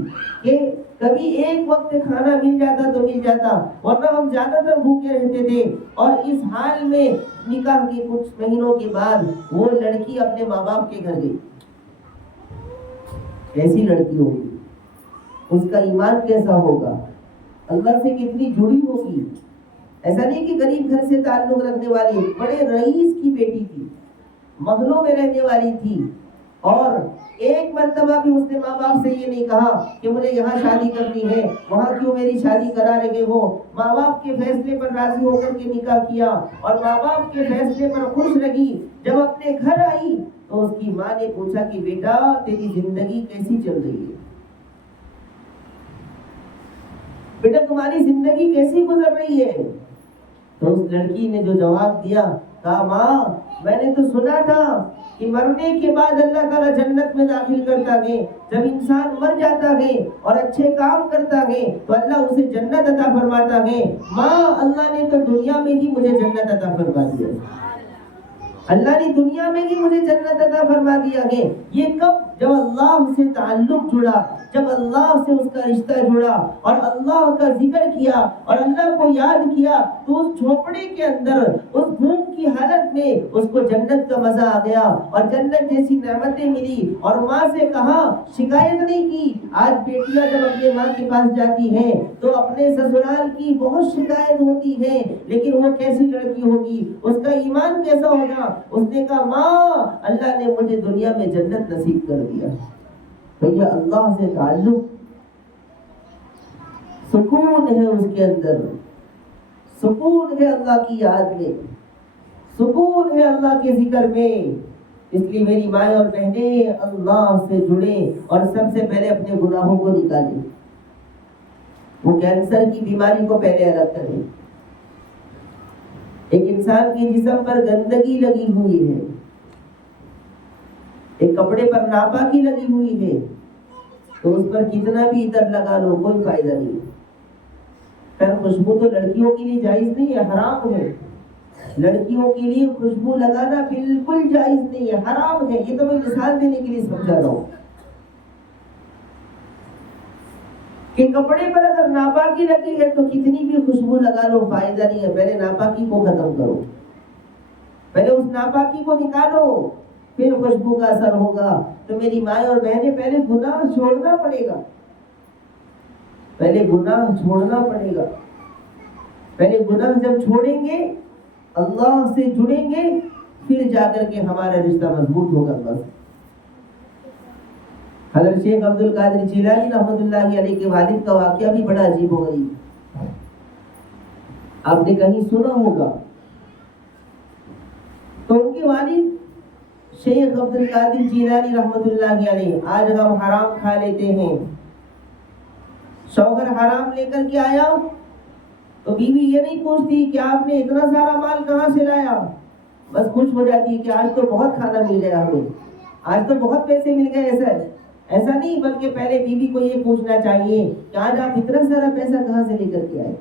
کہ کبھی ایک وقت کھانا مل جاتا تو مل جاتا، ورنہ ہم زیادہ تر بھوکے رہتے تھے۔ اور اس حال میں نکاح کے کچھ مہینوں کے بعد وہ لڑکی اپنے ماں باپ کے گھر گئی۔ کیسی لڑکی ہوگی، اس کا ایمان کیسا ہوگا، اللہ سے کتنی جڑی ہوگی، ایسا نہیں کہ غریب گھر سے تعلق رکھنے والی، بڑے رئیس کی بیٹی تھی، محلوں میں رہنے والی تھی، اور ایک مرتبہ بھی اس نے ماں باپ سے یہ نہیں کہا کہ مجھے یہاں شادی کرنی ہے، وہاں کیوں میری شادی کرا رہے ہو۔ ماں باپ کے فیصلے پر راضی ہو کر کے نکاح کیا، اور ماں باپ کے فیصلے پر خوش رہی۔ جب اپنے گھر آئی تو اس کی ماں نے پوچھا کہ بیٹا تیری زندگی کیسی چل رہی ہے، بیٹا تمہاری زندگی کیسی گزر رہی ہے؟ تو اس لڑکی نے جو جواب دیا، کہا ماں میں نے تو سنا تھا کہ مرنے کے بعد اللہ تعالیٰ جنت میں داخل کرتا ہے، جب انسان مر جاتا ہے اور اچھے کام کرتا ہے تو اللہ اسے جنت عطا فرماتا ہے۔ ماں اللہ نے تو دنیا میں ہی مجھے جنت عطا فرما دیا، اللہ نے دنیا میں ہی مجھے جنت عطا فرما دیا ہے۔ یہ کب؟ جب اللہ سے تعلق جڑا، جب اللہ سے اس کا رشتہ جڑا اور اللہ کا ذکر کیا اور اللہ کو یاد کیا، تو اس جھونپڑے کے اندر اس بھوک کی حالت میں اس کو جنت کا مزہ آ گیا اور جنت جیسی نعمتیں ملی، اور ماں سے کہا، شکایت نہیں کی۔ آج بیٹیاں جب اپنے ماں کے پاس جاتی ہیں تو اپنے سسرال کی بہت شکایت ہوتی ہے، لیکن وہ کیسی لڑکی ہوگی، اس کا ایمان کیسا ہوگا؟ اس نے کہا ماں اللہ نے مجھے دنیا میں جنت نصیب کر دیا۔ تو یہ اللہ سے تعلق، سکون ہے اس کے اندر، سکون ہے اللہ کی یاد میں، سکون ہے اللہ کے ذکر میں۔ اس لیے میری مائیں اور بہنیں اللہ سے جڑیں اور سب سے پہلے اپنے گناہوں کو نکالیں، وہ کینسر کی بیماری کو پہلے الگ کریں۔ ایک انسان کے جسم پر گندگی لگی ہوئی ہے، ایک کپڑے پر ناپاکی لگی ہوئی ہے، تو اس پر کتنا بھی عطر لگا لو کوئی فائدہ نہیں۔ خیر خوشبو تو لڑکیوں کے لیے جائز نہیں ہے، حرام ہے، لڑکیوں کے لیے خوشبو لگانا بالکل جائز نہیں ہے، حرام ہے۔ یہ تو میں مثال دینے کے لیے سمجھا رہا ہوں کہ کپڑے پر اگر ناپاکی لگی ہے تو کتنی بھی خوشبو لگا لو فائدہ نہیں ہے، پہلے ناپاکی کو ختم کرو، پہلے اس ناپاکی کو نکالو، پھر خوشبو کا اثر ہوگا۔ تو میری مائیں اور بہنیں، پہلے گناہ چھوڑنا پڑے گا، پہلے گناہ چھوڑنا پڑے گا۔ پہلے گناہ جب چھوڑیں گے، اللہ سے جڑیں گے، پھر جا کر کے ہمارا رشتہ مضبوط ہوگا۔ بس حضرت شیخ عبد القادر جیلانی رحمۃ اللہ علیہ کے والد کا واقعہ بھی بڑا عجیب و غریب، آپ نے کہیں سنا ہوگا۔ تو ان کے والد شیخ عبد القادر جیلانی رحمۃ اللہ علیہ، آج ہم حرام کھا لیتے ہیں، شوہر حرام لے کر کے آیا تو بیوی یہ نہیں پوچھتی کہ آپ نے اتنا سارا مال کہاں سے لایا، بس خوش ہو جاتی کہ آج تو بہت کھانا مل گیا ہمیں، آج تو بہت پیسے مل گئے۔ ایسا نہیں، بلکہ پہلے بیوی کو یہ پوچھنا چاہیے کہ آج آپ اتنا سارا پیسہ کہاں سے لے کر کے آئے،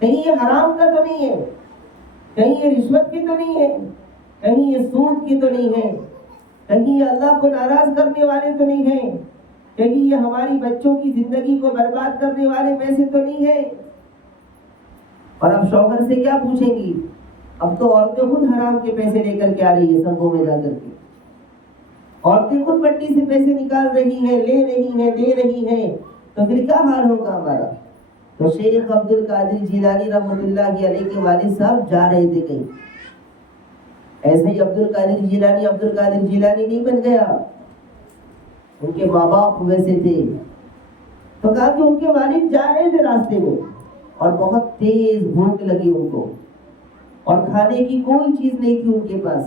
کہیں یہ حرام کا تو نہیں ہے، کہیں یہ رشوت کی تو نہیں ہے، کہیں یہ سود کی تو نہیں ہے، کہیں یہ اللہ کو ناراض کرنے والے تو نہیں ہیں، کہیں یہ ہماری بچوں کی زندگی کو برباد کرنے والے پیسے تو نہیں ہیں۔ اور اب شوہر سے کیا پوچھیں گی؟ اب تو عورتیں خود حرام کے پیسے لے کر کے آ رہی ہیں، سنگوں میں جا کر کے عورتیں خود بٹی سے پیسے نکال رہی ہیں، لے رہی ہیں، دے رہی ہیں، تو پھر کیا حال ہوگا ہمارا؟ تو شیخ عبد القادر جیلانی رحمۃ اللہ علیہ کے والد صاحب جا رہے تھے کہیں، ایسے ہی عبد القادر جیلانی نہیں بن گیا، ان کے ماں باپ ویسے تھے۔ تو کہا کہ ان کے والد جا رہے تھے راستے میں اور بہت تیز بھوک لگی ان کو، اور کھانے کی کوئی چیز نہیں تھی ان کے پاس۔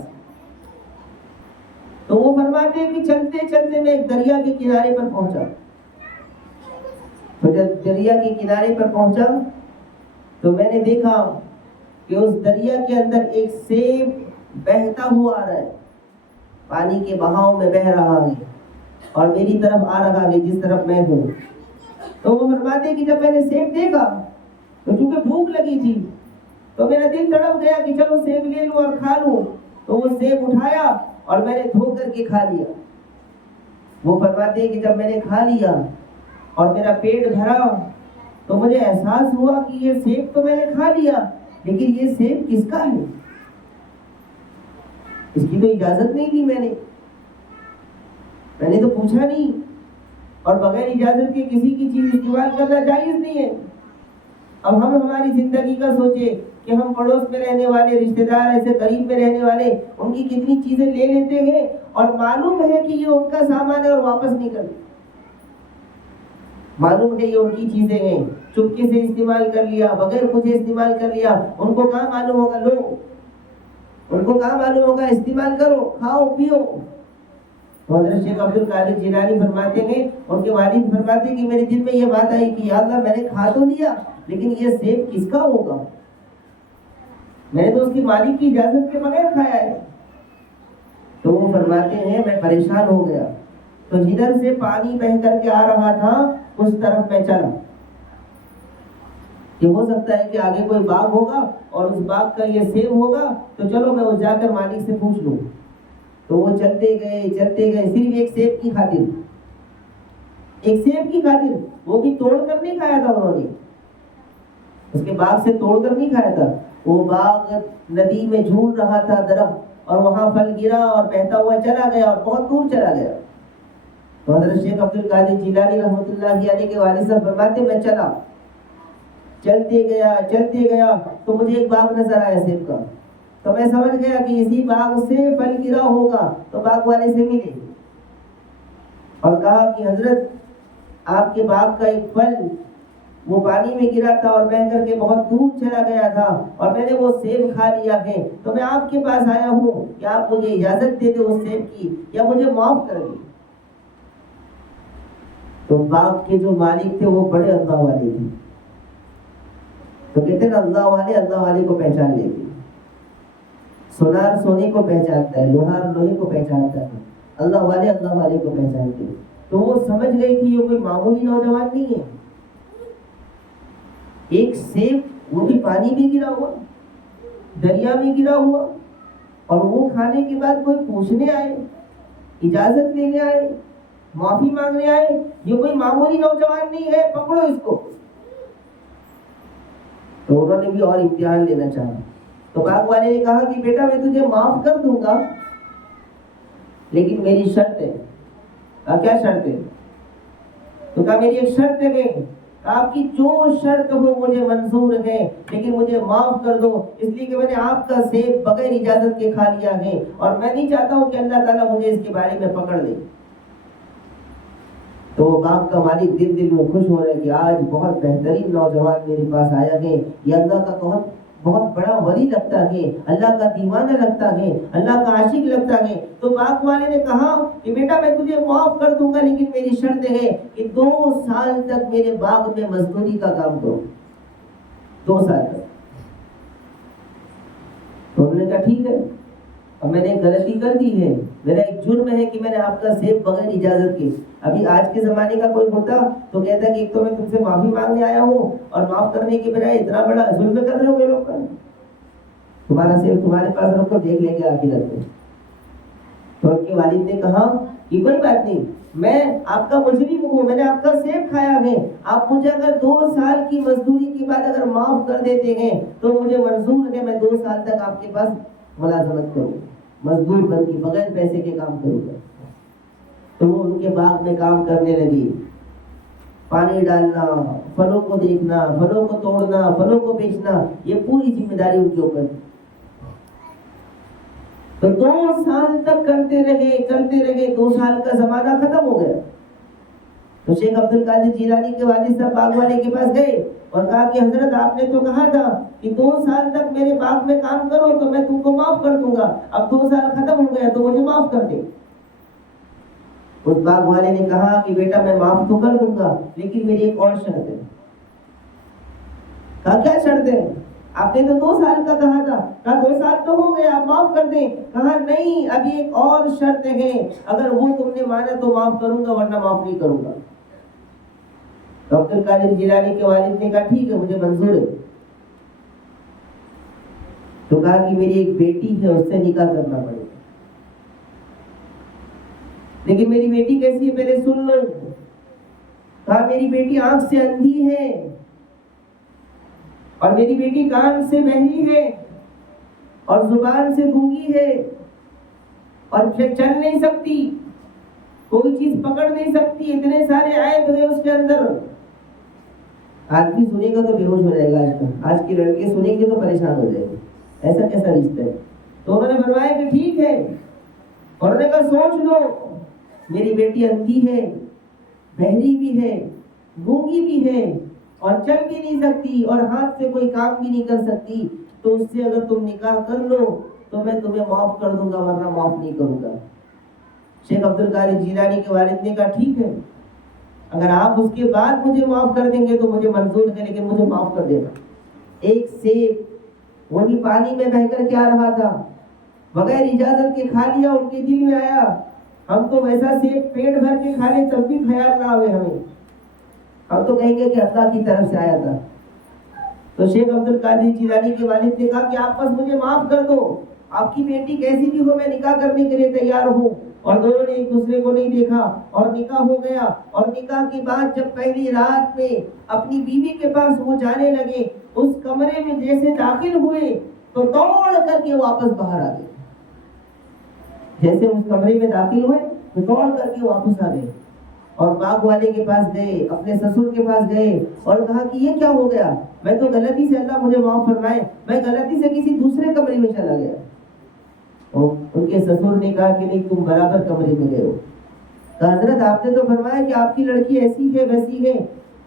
تو وہ فرماتے ہیں کہ چلتے چلتے میں ایک دریا کے کنارے پر پہنچا، تو جب دریا کے کنارے پر پہنچا تو میں نے دیکھا کہ اس دریا کے اندر ایک سیب بہتا ہوا آ رہا ہے، پانی کے بہاؤ میں بہ رہا ہے اور میری طرف آ رہا ہے جس طرف میں ہوں۔ تو وہ فرماتے ہیں کہ جب میں نے سیب دیکھا تو چونکہ بھوک لگی تھی تو میرا دل تڑپ گیا کہ چلو سیب لے لوں اور کھا لوں، تو وہ سیب اٹھایا اور میں نے دھو کر کے کھا لیا۔ وہ فرماتے ہیں کہ جب میں نے کھا لیا اور میرا پیٹ بھرا تو مجھے احساس ہوا کہ یہ سیب تو میں نے کھا لیا، لیکن یہ سیب کس کا ہے؟ اس کی تو اجازت نہیں لی میں نے تو پوچھا نہیں، اور بغیر اجازت کے کسی کی چیز استعمال کرنا جائز نہیں ہے۔ اب ہم ہماری زندگی کا سوچے کہ ہم پڑوس میں رہنے والے رشتہ دار، ایسے قریب میں رہنے والے، ان کی کتنی چیزیں لے لیتے ہیں اور معلوم ہے کہ یہ ان کا سامان ہے اور واپس نہیں کرتے، معلوم ہے یہ ان کی چیزیں ہیں، چپکے سے استعمال کر لیا، بغیر مجھے استعمال کر لیا، ان کو کہاں معلوم ہوگا؟ لو، ان کو کہاں معلوم ہوگا؟ استعمال کرو، کھاؤ پیو۔ تو حضرت شیخ عبد القادر جیلانی فرماتے ہیں، ان کے والد فرماتے ہیں کہ میرے دل میں یہ بات آئی کہ یا اللہ، میں نے کھا تو لیا لیکن یہ سیب کس کا ہوگا؟ میں نے تو اس کی مالک کی اجازت کے بغیر کھایا ہے۔ تو وہ فرماتے ہیں میں پریشان ہو گیا، تو جدھر سے پانی بہ کر کے آ رہا تھا اس طرف میں چلا کہ ہو سکتا ہے کہ آگے کوئی باغ ہوگا اور اس باغ کا یہ سیب ہوگا، تو چلو میں وہ جا کر مالک سے پوچھ لوں۔ تو وہ چلتے گئے صرف ایک سیب کی خاطر، وہ بھی توڑ کر نہیں کھایا تھا انہوں نے، اس کے باغ سے توڑ کر نہیں کھایا تھا، وہ باغ ندی میں جھول رہا تھا درخت، اور وہاں پھل گرا اور بہتا ہوا چلا گیا اور بہت دور چلا گیا۔ تو حضرت شیخ عبد القادر جیلانی رحمۃ اللہ علیہ کے والد صاحب فرماتے میں چلا، چلتے گیا تو مجھے ایک باغ نظر آیا سیب کا، تو میں سمجھ گیا کہ اسی باغ سے پھل گرا ہوگا، تو باغ والے سے ملے اور کہا کہ حضرت آپ کے باغ کا ایک پھل وہ پانی میں گرا تھا اور بہہ کر کے بہت دور چلا گیا تھا اور میں نے وہ سیب کھا لیا ہے، تو میں آپ کے پاس آیا ہوں کہ آپ مجھے اجازت دے دیں اس سیب کی یا مجھے معاف کر دیں۔ تو باغ کے جو مالک تھے وہ بڑے اللہ والے تھے، تو کہتے ہیں اللہ والے کو پہچان لیتے، سونار سونے کو پہچانتا ہے، لوہار لوہے کو پہچانتا ہے، اللہ والے کو پہچانتے ہیں۔ تو وہ سمجھ گئے کہ یہ کوئی معمولی نوجوان نہیں ہے، ایک سیب وہ بھی پانی میں گرا ہوا، دریا میں گرا ہوا، اور وہ کھانے کے بعد کوئی پوچھنے آئے، اجازت لینے آئے، معافی مانگنے آئے، یہ کوئی معمولی نوجوان نہیں ہے، پکڑو اس کو۔ تو انہوں نے بھی اور امتحان لینا چاہا۔ تو باغ والے نے کہا کہ بیٹا میں تجھے معاف کر دوں گا، لیکن میری شرط ہے۔ کیا شرط ہے؟ تو کہا میری ایک شرط ہے، آپ کی جو شرط ہو مجھے منظور ہے، لیکن مجھے معاف کر دو، اس لیے کہ میں نے آپ کا سیب بغیر اجازت کے کھا لیا ہے، اور میں نہیں چاہتا ہوں کہ اللہ تعالیٰ مجھے اس کے بارے میں پکڑ لے۔ تو باغ کا مالک دل میں خوش ہو رہا ہے کہ آج بہت بہترین نوجوان میرے پاس آیا ہے، یہ اللہ کا بہت بڑا ولی لگتا ہے، اللہ کا دیوانہ لگتا ہے، اللہ کا عاشق لگتا ہے۔ تو باغ والے نے کہا کہ بیٹا میں تجھے معاف کر دوں گا، لیکن میری شرط ہے کہ 2 سال تک میرے باغ میں مزدوری کا کام کرو، 2 سال تک۔ تو انہوں نے کہا ٹھیک ہے، اب میں نے ایک غلطی کر دی ہے، میرا ایک جرم ہے کہ میں نے آپ کا سیب بغیر اجازت کے۔ ابھی آج کے زمانے کا کوئی ہوتا تو کہتا کہ ایک تو میں تم سے معافی مانگنے آیا ہوں، اور معاف کرنے کے بجائے اتنا بڑا ظلم کر رہے ہو میرے اوپر، تمہارا سیب تمہارے پاس رکھ کر دیکھ لیں گے آخرت میں۔ تو ان کے والد نے کہا کہ کوئی بات نہیں، میں آپ کا مجرم ہوں، میں نے آپ کا سیب کھایا ہے، آپ مجھے اگر 2 سال کی مزدوری کے بعد اگر معاف کر دیتے ہیں تو مجھے منظور ہے، میں 2 سال تک آپ کے پاس ملازمت کروں، مزدور بندی بغیر پیسے کے کام کروں گا۔ تو وہ ان کے باغ میں کام کرنے لگی، پانی ڈالنا، پھلوں کو دیکھنا، پھلوں کو توڑنا، پھلوں کو بیچنا، یہ پوری ذمہ داری ان کے اوپر تھی۔ تو 2 سال تک کرتے رہے، 2 سال کا زمانہ ختم ہو گیا۔ تو شیخ عبد القادر جیلانی کے والد صاحب باغ والے کے پاس گئے اور کہا کہ حضرت آپ نے تو کہا تھا کہ 2 سال تک میرے باغ میں کام کرو تو میں تم کو معاف کر دوں گا، اب 2 سال ختم ہو گیا تو مجھے معاف کر دے۔ اس باغ والے نے کہا کہ بیٹا میں معاف تو کر دوں گا، لیکن میری ایک اور شرط ہے۔ کہا کیا شرط ہے؟ آپ نے تو 2 سال کا کہا تھا۔ کہا 2 سال تو ہو گئے، آپ معاف کر دیں۔ کہا نہیں، ابھی ایک اور شرط ہے، اگر وہ تم نے مانا تو معاف کروں گا، ورنہ معاف نہیں کروں گا۔ عبد القادر جیلانی کے والد نے کہا ٹھیک ہے، مجھے منظور ہے۔ تو کہا کہ میری ایک بیٹی ہے، اس سے نکاح کرنا پڑے گا، لیکن میری بیٹی کیسی ہے پہلے سن لو۔ کہا میری بیٹی آنکھ سے اندھی ہے، اور میری بیٹی کان سے بہری ہے، اور زبان سے گونگی ہے، اور چل نہیں سکتی، کوئی چیز پکڑ نہیں سکتی، اتنے سارے عیب ہیں اس کے اندر۔ آدمی سنے گا تو بے ہوش ہو جائے گا، آج کی لڑکے سنیں گے تو پریشان ہو جائے گے، ایسا کیسا رشتہ ہے؟ تو انہوں نے فرمایا کہ ٹھیک ہے، اور انہوں نے کہا سوچ لو، میری بیٹی اندھی ہے، بہری بھی ہے، گونگی بھی ہے، اور چل بھی نہیں سکتی، اور ہاتھ سے کوئی کام بھی نہیں کر سکتی، تو اس سے اگر تم نکاح کر لو تو میں تمہیں معاف کر دوں گا، ورنہ معاف نہیں کروں گا۔ شیخ عبد القادر جیلانی کے والد نے کہا ٹھیک ہے، اگر آپ اس کے بعد مجھے معاف کر دیں گے تو مجھے منظور ہے، لیکن مجھے معاف کر دینا۔ ایک سیب وہی پانی میں بہہ کر کے آ رہا تھا، بغیر اجازت کے کھا لیا، ان کے دل میں آیا ہم تو ویسا سیب پیٹ بھر کے کھا لیں تب بھی خیال نہ آئے ہمیں، ہم تو کہیں گے کہ اللہ کی طرف سے آیا تھا۔ تو شیخ عبد القادر جیلانی کے والد نے کہا کہ آپ بس مجھے معاف کر دو، آپ کی بیٹی کیسی بھی ہو میں نکاح کرنے کے لیے تیار ہوں۔ اور دونوں نے ایک دوسرے کو نہیں دیکھا، اور نکاح ہو گیا۔ اور نکاح کے بعد جب پہلی رات میں اپنی بیوی کے پاس وہ جانے لگے، اس کمرے میں جیسے داخل ہوئے تو دوڑ کر کے واپس باہر آ گئے، جیسے اس کمرے میں داخل ہوئے تو دوڑ کر کے واپس آ گئے، اور باغ والے کے پاس گئے، اپنے سسر کے پاس گئے اور کہا کہ یہ کیا ہو گیا، میں تو غلطی سے، اللہ مجھے معاف فرمائے، میں غلطی سے کسی دوسرے کمرے میں چلا گیا۔ ان کے سسر نے کہا کہ نہیں، تم برابر کمرے میں گئے ہو۔ کہا حضرت آپ نے تو فرمایا کہ آپ کی لڑکی ایسی ہے ویسی ہے،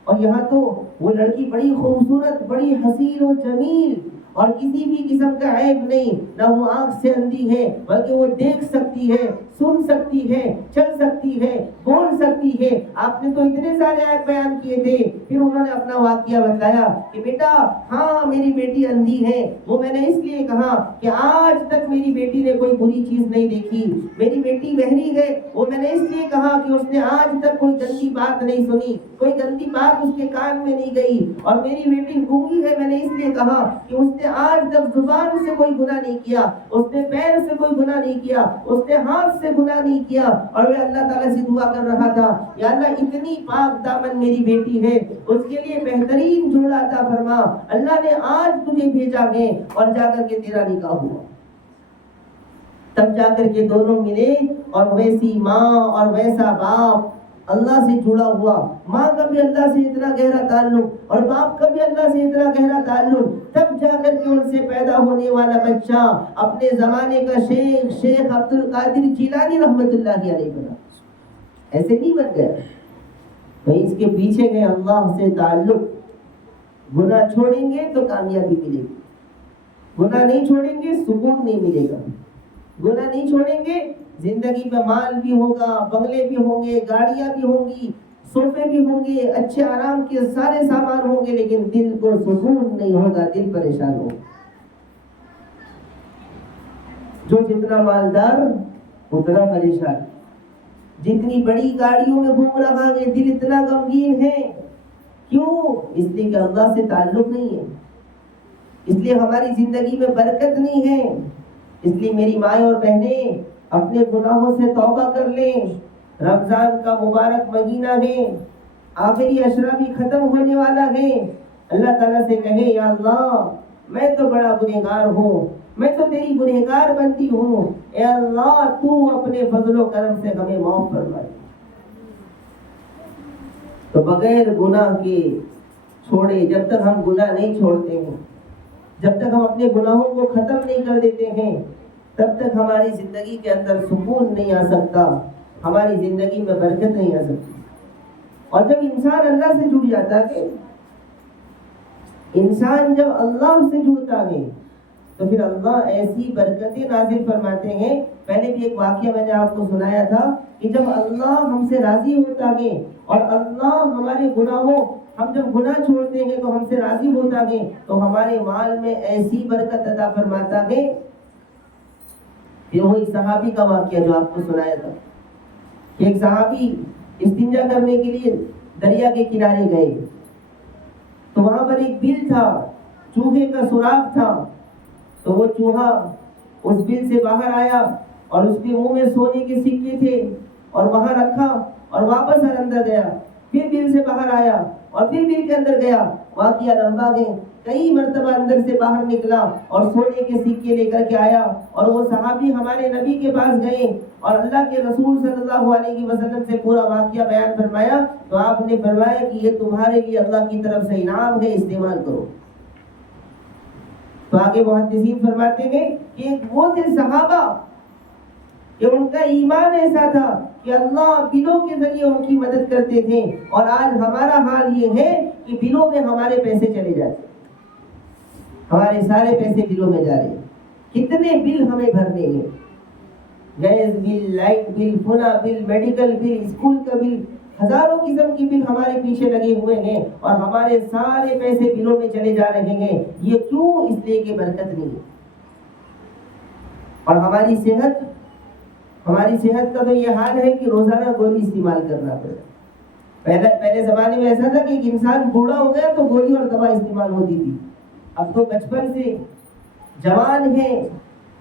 اور یہاں تو وہ لڑکی بڑی خوبصورت، بڑی حسین و جمیل، اور کسی بھی قسم کا عیب نہیں، نہ وہ آنکھ سے اندھی ہے بلکہ وہ دیکھ سکتی ہے، سن سکتی ہے، چل سکتی ہے، بول سکتی ہے۔ آپ آپ نے تو اتنے سارے ایپ بیان کیے تھے. پھر انہوں نے اپنا واقعہ بتایا کہ بیٹا ہاں میری بیٹی اندھی ہے، وہ میں نے اس لیے کہا کہ آج تک میری بیٹی نے کوئی بری چیز نہیں دیکھی. میری بیٹی بہری ہے، وہ میں نے اس لیے کہا کہ اس نے آج تک کوئی گندی بات نہیں سنی، کوئی گندی بات اس کے کان میں نہیں گئی. اور میری بیٹی گونگی ہے، میں نے اس لیے کہا کہ اس نے آج تک زبان سے کوئی گناہ نہیں کیا، اس نے پیر سے کوئی گناہ نہیں کیا، اس نے ہاتھ سے گناہ نہیں کیا. اور وہ اللہ تعالیٰ سے دعا کر رہا تھا یا اللہ اتنی پاک دامن میری بیٹی ہے، اس کے لیے بہترین جوڑا عطا فرما. اللہ نے آج تجھے بھیجا ہے اور جا کر کے تیرا نکاح ہوا. تب جا کر کے دونوں ملے اور ویسی ماں اور ویسا باپ اللہ سے جڑا ہوا. ماں کا بھی اللہ سے اتنا گہرا تعلق اور باپ کا بھی اللہ سے اتنا گہرا تعلق. تب جا کر کے ان سے پیدا ہونے والا بچہ اپنے زمانے کا شیخ عبد القادر جیلانی رحمت اللہ علیہ بنا. ایسے نہیں بن گیا، اس کے پیچھے گئے اللہ سے تعلق. گناہ چھوڑیں گے تو کامیابی ملے گی، گناہ نہیں چھوڑیں گے سکون نہیں ملے گا. گناہ نہیں چھوڑیں گے زندگی میں مال بھی ہوگا، بنگلے بھی ہوں گے، گاڑیاں بھی ہوں گی، صوفے بھی ہوں گے، اچھے آرام کے سارے سامان ہوں گے، لیکن دل کو سکون نہیں ہوگا، دل پریشان ہوگا. جو جتنا مالدار اتنا پریشان، جتنی بڑی گاڑیوں میں گھوم رہا ہے دل اتنا غمگین ہے. کیوں؟ اس لیے کہ اللہ سے تعلق نہیں ہے، اس لیے ہماری زندگی میں برکت نہیں ہے. اس لیے میری مائیں اور بہنیں اپنے گناہوں سے توبہ کر لیں. رمضان کا مبارک مہینہ ہے، آخری عشرہ بھی ختم ہونے والا ہے. اللہ تعالیٰ سے کہیں یا اللہ میں تو بڑا گنہگار ہوں، میں تو تیری گنہگار بنتی ہوں، اے اللہ تو اپنے فضل و کرم سے ہمیں معاف فرما. تو بغیر گناہ کے چھوڑے، جب تک ہم گناہ نہیں چھوڑتے ہیں، جب تک ہم اپنے گناہوں کو ختم نہیں کر دیتے ہیں، تب تک ہماری زندگی کے اندر سکون نہیں آ سکتا، ہماری زندگی میں برکت نہیں آ سکتی. اور جب انسان اللہ سے جڑ جاتا ہے، انسان جب اللہ سے جڑتا ہے تو پھر اللہ ایسی برکتیں نازل فرماتے ہیں. پہلے بھی ایک واقعہ میں نے آپ کو سنایا تھا کہ جب اللہ ہم سے راضی ہوتا ہے اور اللہ ہمارے گناہوں، ہم جب گناہ چھوڑتے ہیں تو ہم سے راضی ہوتا ہے تو ہمارے مال میں ایسی برکت عطا فرماتا ہے. پھر وہ ایک صحابی کا واقعہ جو آپ کو سنایا تھا، ایک صحابی استنجا کرنے کے لیے دریا کے کنارے گئے تو وہاں پر ایک بل تھا، چوہے کا سوراخ تھا. تو وہ چوہا اس بل سے باہر آیا اور اس کے منہ میں سونے کے سکے تھے اور وہاں رکھا اور واپس اندر گیا. پھر بل سے باہر آیا اور پھر بل کے اندر گیا. واقعہ لمبا ہے، کئی مرتبہ اندر سے باہر نکلا اور سونے کے سکے لے کر کے آیا. اور وہ صحابی ہمارے نبی کے پاس گئے اور اللہ کے رسول صلی اللہ علیہ وسلم سے پورا واقعہ بیان فرمایا. تو آپ نے فرمایا کہ یہ تمہارے لیے اللہ کی طرف سے انعام ہے، استعمال کرو. تو آگے محدثین فرماتے ہیں کہ وہ تھے صحابہ کہ ان کا ایمان ایسا تھا کہ اللہ بلوں کے ذریعے ان کی مدد کرتے تھے. اور آج ہمارا حال یہ ہے کہ بلوں میں ہمارے پیسے چلے جاتے، ہمارے سارے پیسے بلوں میں جا رہے ہیں. کتنے بل ہمیں بھرنے ہیں، گیس بل، لائٹ بل، فلاں بل، میڈیکل بل، اسکول کا بل، ہزاروں قسم کی بل ہمارے پیچھے لگے ہوئے ہیں اور ہمارے سارے پیسے بلوں میں چلے جا رہے ہیں. یہ کیوں؟ اس لیے کہ برکت نہیں ہے. اور ہماری صحت کا تو یہ حال ہے کہ روزانہ گولی استعمال کرنا پڑتا. پہلے زمانے میں ایسا تھا کہ ایک انسان بوڑھا ہو گیا تو گولی اور دوا استعمال ہوتی تھی. اب تو بچپن سے جوان ہے،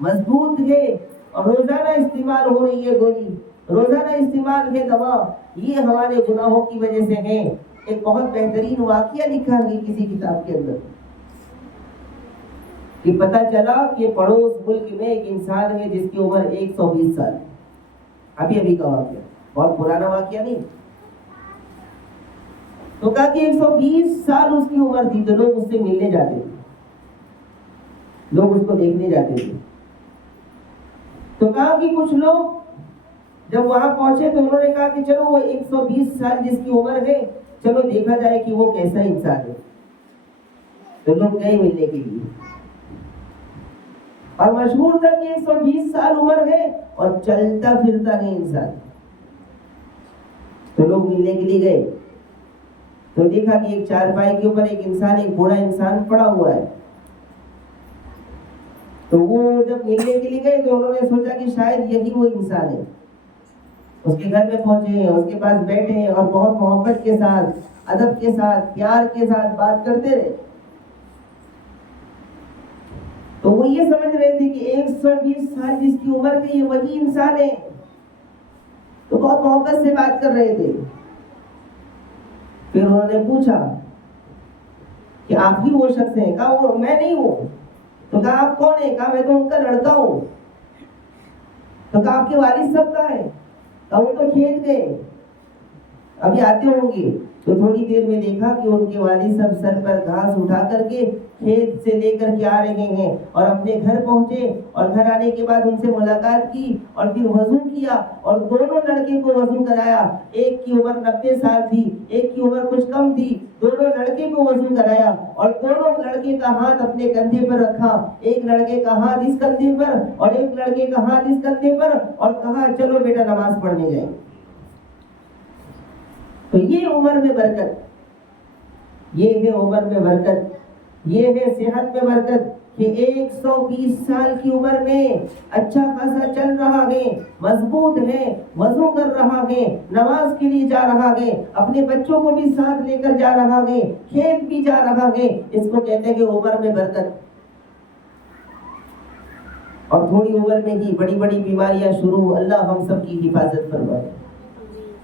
مضبوط ہے اور روزانہ استعمال ہو رہی ہے گولی، روزانہ استعمال ہے دوا. یہ ہمارے گناہوں کی وجہ سے ہے. ایک بہت بہترین واقعہ لکھا ہے کسی کتاب کے اندر کہ پتہ چلا کہ پڑوس ملک میں ایک انسان ہے جس کی عمر 120 سال، ابھی کا واقعہ، بہت پرانا واقعہ نہیں. تو کہا کہ 120 سال اس کی عمر تھی. تو لوگ اس سے ملنے جاتے تھے، لوگ اس کو دیکھنے جاتے تھے. تو کہا کہ کچھ لوگ جب وہاں پہنچے تو انہوں نے کہا کہ چلو وہ 120 سال جس کی عمر ہے، چلو دیکھا جائے کہ وہ کیسا انسان ہے. تو لوگ گئے ملنے کے لیے اور مشہور تھا کہ 120 سال عمر ہے اور چلتا پھرتا ہے انسان. تو لوگ ملنے کے لیے گئے تو دیکھا کہ ایک چارپائی کے اوپر ایک انسان، ایک بوڑھا انسان پڑا ہوا ہے. تو وہ جب ملنے کے لیے گئے تو انہوں نے سوچا کہ شاید یہی وہ انسان ہے. اس کے گھر میں پہنچے، اس کے پاس بیٹھے اور بہت محبت کے ساتھ، ادب کے ساتھ، پیار کے ساتھ بات کرتے رہے. تو وہ یہ سمجھ رہے تھے کہ 120 سال جس کی عمر کے یہ وہی انسان ہے. تو بہت محبت سے بات کر رہے تھے. پھر انہوں نے پوچھا کہ آپ ہی وہ شخص ہیں؟ کہا وہ میں نہیں ہوں. تو کہا آپ کون ہیں؟ کہا میں تو ان کا لڑکا ہوں. تو کہا آپ کے والد صاحب کہاں ہیں؟ کہا وہ تو کھیت گئے، ابھی آتے ہوں گے. تو تھوڑی دیر میں دیکھا کہ ان کے والد صاحب سر پر گھاس اٹھا کر کے کھیت سے لے کر کے آ رہے ہیں، اور اپنے گھر پہنچے اور گھر آنے کے بعد ان سے ملاقات کی اور پھر وضو کیا اور دونوں لڑکے کو وضو کرایا. ایک کی عمر 90 سال تھی، ایک کی عمر کچھ کم تھی. دونوں لڑکے کو وضو کرایا اور دونوں لڑکے کا ہاتھ اپنے کندھے پر رکھا، ایک لڑکے کا ہاتھ اس کندھے پر اور ایک لڑکے کا ہاتھ اس کندھے پر، اور کہا چلو بیٹا نماز پڑھنے جائیں. تو یہ عمر میں برکت، یہ ہے عمر میں برکت، یہ ہے صحت میں برکت کہ 120 سال کی عمر میں اچھا خاصا چل رہا ہے، مضبوط ہے، وضو کر رہا ہے، نماز کے لیے جا رہا ہے، اپنے بچوں کو بھی ساتھ لے کر جا رہا ہے، کھیت بھی جا رہا ہے. اس کو کہتے ہیں کہ عمر میں برکت. اور تھوڑی عمر میں ہی بڑی بڑی بیماریاں شروع. اللہ ہم سب کی حفاظت فرمائے.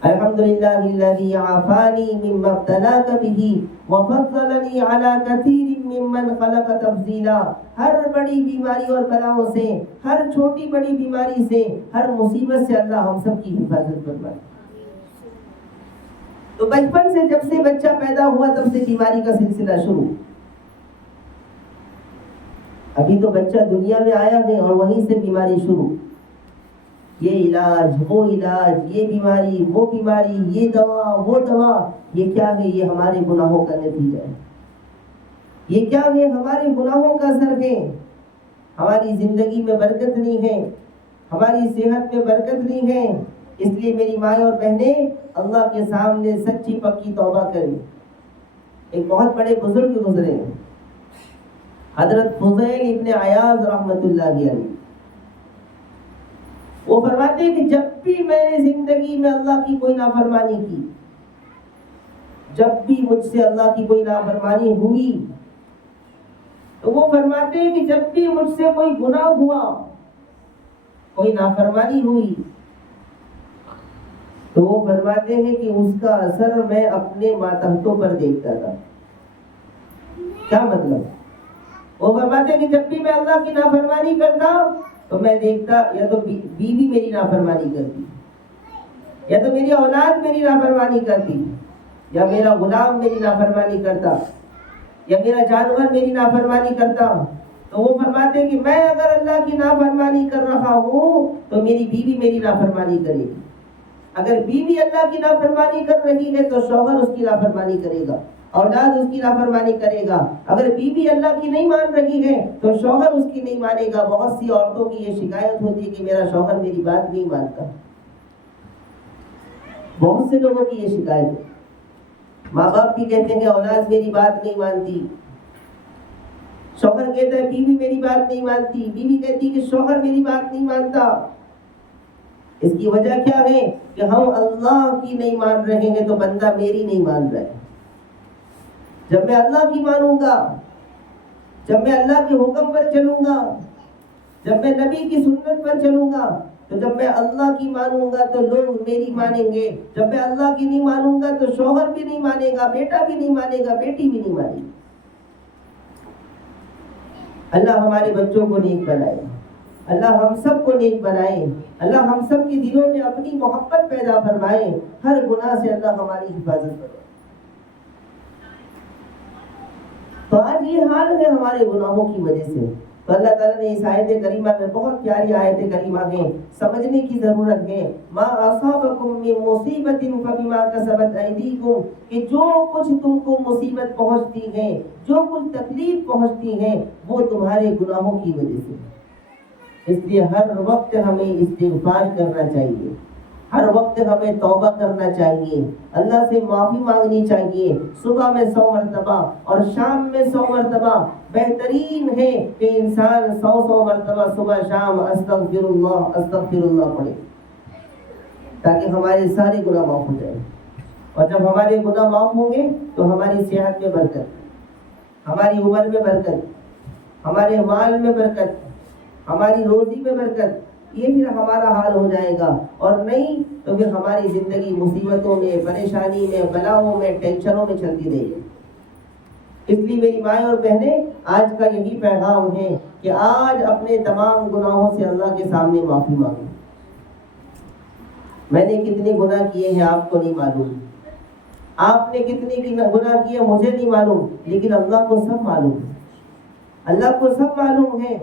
الحمدللہ الذی عافانی مما ابتلاک بہ وفضلنی علی کثیر ممن خلق تفضیلا. ہر بڑی بیماری اور بلاؤں سے، ہر چھوٹی بڑی بیماری سے، ہر مصیبت سے اللہ ہم سب کی حفاظت فرمائے. تو بچپن سے جب سے بچہ پیدا ہوا تب سے بیماری کا سلسلہ شروع. ابھی تو بچہ دنیا میں آیا ہے اور وہیں سے بیماری شروع. یہ علاج، وہ علاج، یہ بیماری، وہ بیماری، یہ دوا، وہ دوا. یہ کیا ہے؟ یہ ہمارے گناہوں کا نتیجہ ہے. یہ کیا ہے؟ ہمارے گناہوں کا اثر ہے. ہماری زندگی میں برکت نہیں ہے، ہماری صحت میں برکت نہیں ہے. اس لیے میری ماں اور بہنیں اللہ کے سامنے سچی پکی توبہ کریں. ایک بہت بڑے بزرگ گزرے، حضرت فضیل ابن عیاض رحمۃ اللہ علیہ. وہ فرماتے ہیں کہ جب بھی میں نے زندگی میں اللہ کی کوئی نافرمانی کی، جب بھی مجھ سے اللہ کی کوئی نافرمانی ہوئی، تو وہ فرماتے ہیں کہ جب بھی مجھ سے کوئی گناہ ہوا، کوئی نافرمانی ہوئی، تو وہ فرماتے ہیں کہ اس کا اثر میں اپنے ماتحتوں پر دیکھتا تھا. کیا مطلب؟ وہ فرماتے ہیں کہ جب بھی میں اللہ کی نافرمانی کرتا تو میں دیکھتا یا تو بیوی میری نافرمانی کرتی، یا تو میری اولاد میری نافرمانی کرتی، یا میرا غلام میری نافرمانی کرتا، یا میرا جانور میری نافرمانی کرتا. تو وہ فرماتے ہیں کہ میں اگر اللہ کی نافرمانی کر رہا ہوں تو میری بیوی میری نافرمانی کرے گی. اگر بیوی اللہ کی نافرمانی کر رہی ہے تو شوہر اس کی نافرمانی کرے گا، اولاد اس کی نافرمانی کرے گا. اگر بیوی اللہ کی نہیں مان رہی ہے تو شوہر اس کی نہیں مانے گا. بہت سی عورتوں کی یہ شکایت ہوتی ہے کہ میرا شوہر میری بات نہیں مانتا. بہت سے لوگوں کی یہ شکایت ہے. ماں باپ بھی کہتے ہیں کہ اولاد میری بات نہیں مانتی، شوہر کہتا ہے بیوی میری بات نہیں مانتی، بیوی کہتی کہ شوہر میری بات نہیں مانتا. اس کی وجہ کیا ہے؟ کہ ہم اللہ کی نہیں مان رہے ہیں تو بندہ میری نہیں مان رہا ہے. جب میں اللہ کی مانوں گا، جب میں اللہ کے حکم پر چلوں گا، جب میں نبی کی سنت پر چلوں گا، تو جب میں اللہ کی مانوں گا تو لوگ میری مانیں گے. جب میں اللہ کی نہیں مانوں گا تو شوہر بھی نہیں مانے گا، بیٹا بھی نہیں مانے گا، بیٹی بھی نہیں مانے گی. اللہ ہمارے بچوں کو نیک بنائے، اللہ ہم سب کو نیک بنائے، اللہ ہم سب کے دلوں میں اپنی محبت پیدا فرمائے. ہر گناہ سے اللہ ہماری حفاظت کرے. تو آج یہ حال ہے ہمارے گناہوں کی وجہ سے. تو اللہ تعالیٰ نے اس آیت کریمہ میں بہت پیاری آیت کریمہ ہیں، سمجھنے کی ضرورت ہے. ما اصابکم من مصیبت فبما کسبت ایدیکم، کہ جو کچھ تم کو مصیبت پہنچتی ہے، جو کچھ تکلیف پہنچتی ہے، وہ تمہارے گناہوں کی وجہ سے. اس لیے ہر وقت ہمیں استغفار کرنا چاہیے، ہر وقت ہمیں توبہ کرنا چاہیے، اللہ سے معافی مانگنی چاہیے، صبح میں 100 مرتبہ اور شام میں 100 مرتبہ۔ بہترین ہے کہ انسان 100 مرتبہ صبح شام استغفر اللہ پڑھے، تاکہ ہمارے سارے گناہ معاف ہو جائیں۔ اور جب ہمارے گناہ معاف ہوں گے تو ہماری صحت میں برکت، ہماری عمر میں برکت، ہمارے مال میں برکت، ہماری روزی میں برکت، یہ پھر ہمارا حال ہو جائے گا۔ اور نہیں تو پھر ہماری زندگی مصیبتوں میں، پریشانی میں، بلاؤں میں، ٹینشنوں میں چلتی رہے گی۔ اس لیے میری مائیں اور بہنیں، آج کا یہی پیغام ہے کہ آج اپنے تمام گناہوں سے اللہ کے سامنے معافی مانگیں۔ میں نے کتنے گناہ کیے ہیں آپ کو نہیں معلوم، آپ نے کتنے گناہ کیے مجھے نہیں معلوم، لیکن اللہ کو سب معلوم ہے، اللہ کو سب معلوم ہے۔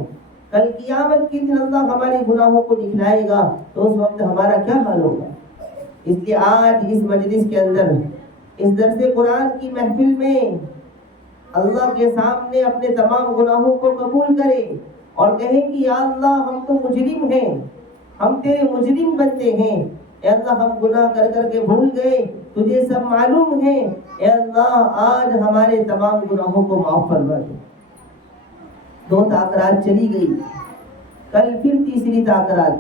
کل قیامت کے دن اللہ ہمارے گناہوں کو دکھلائے گا تو اس وقت ہمارا کیا حال ہوگا۔ اس لیے آج اس مجلس کے اندر، اس درس قرآن کی محفل میں اللہ کے سامنے اپنے تمام گناہوں کو قبول کرے اور کہیں کہ یا اللہ ہم تو مجرم ہیں، ہم تیرے مجرم بنتے ہیں، اے اللہ ہم گناہ کر کر کے بھول گئے، تجھے سب معلوم ہے، اے اللہ آج ہمارے تمام گناہوں کو معاف فرما دے۔ 2 تاخرات چلی گئی، کل پھر تیسری تاخرات،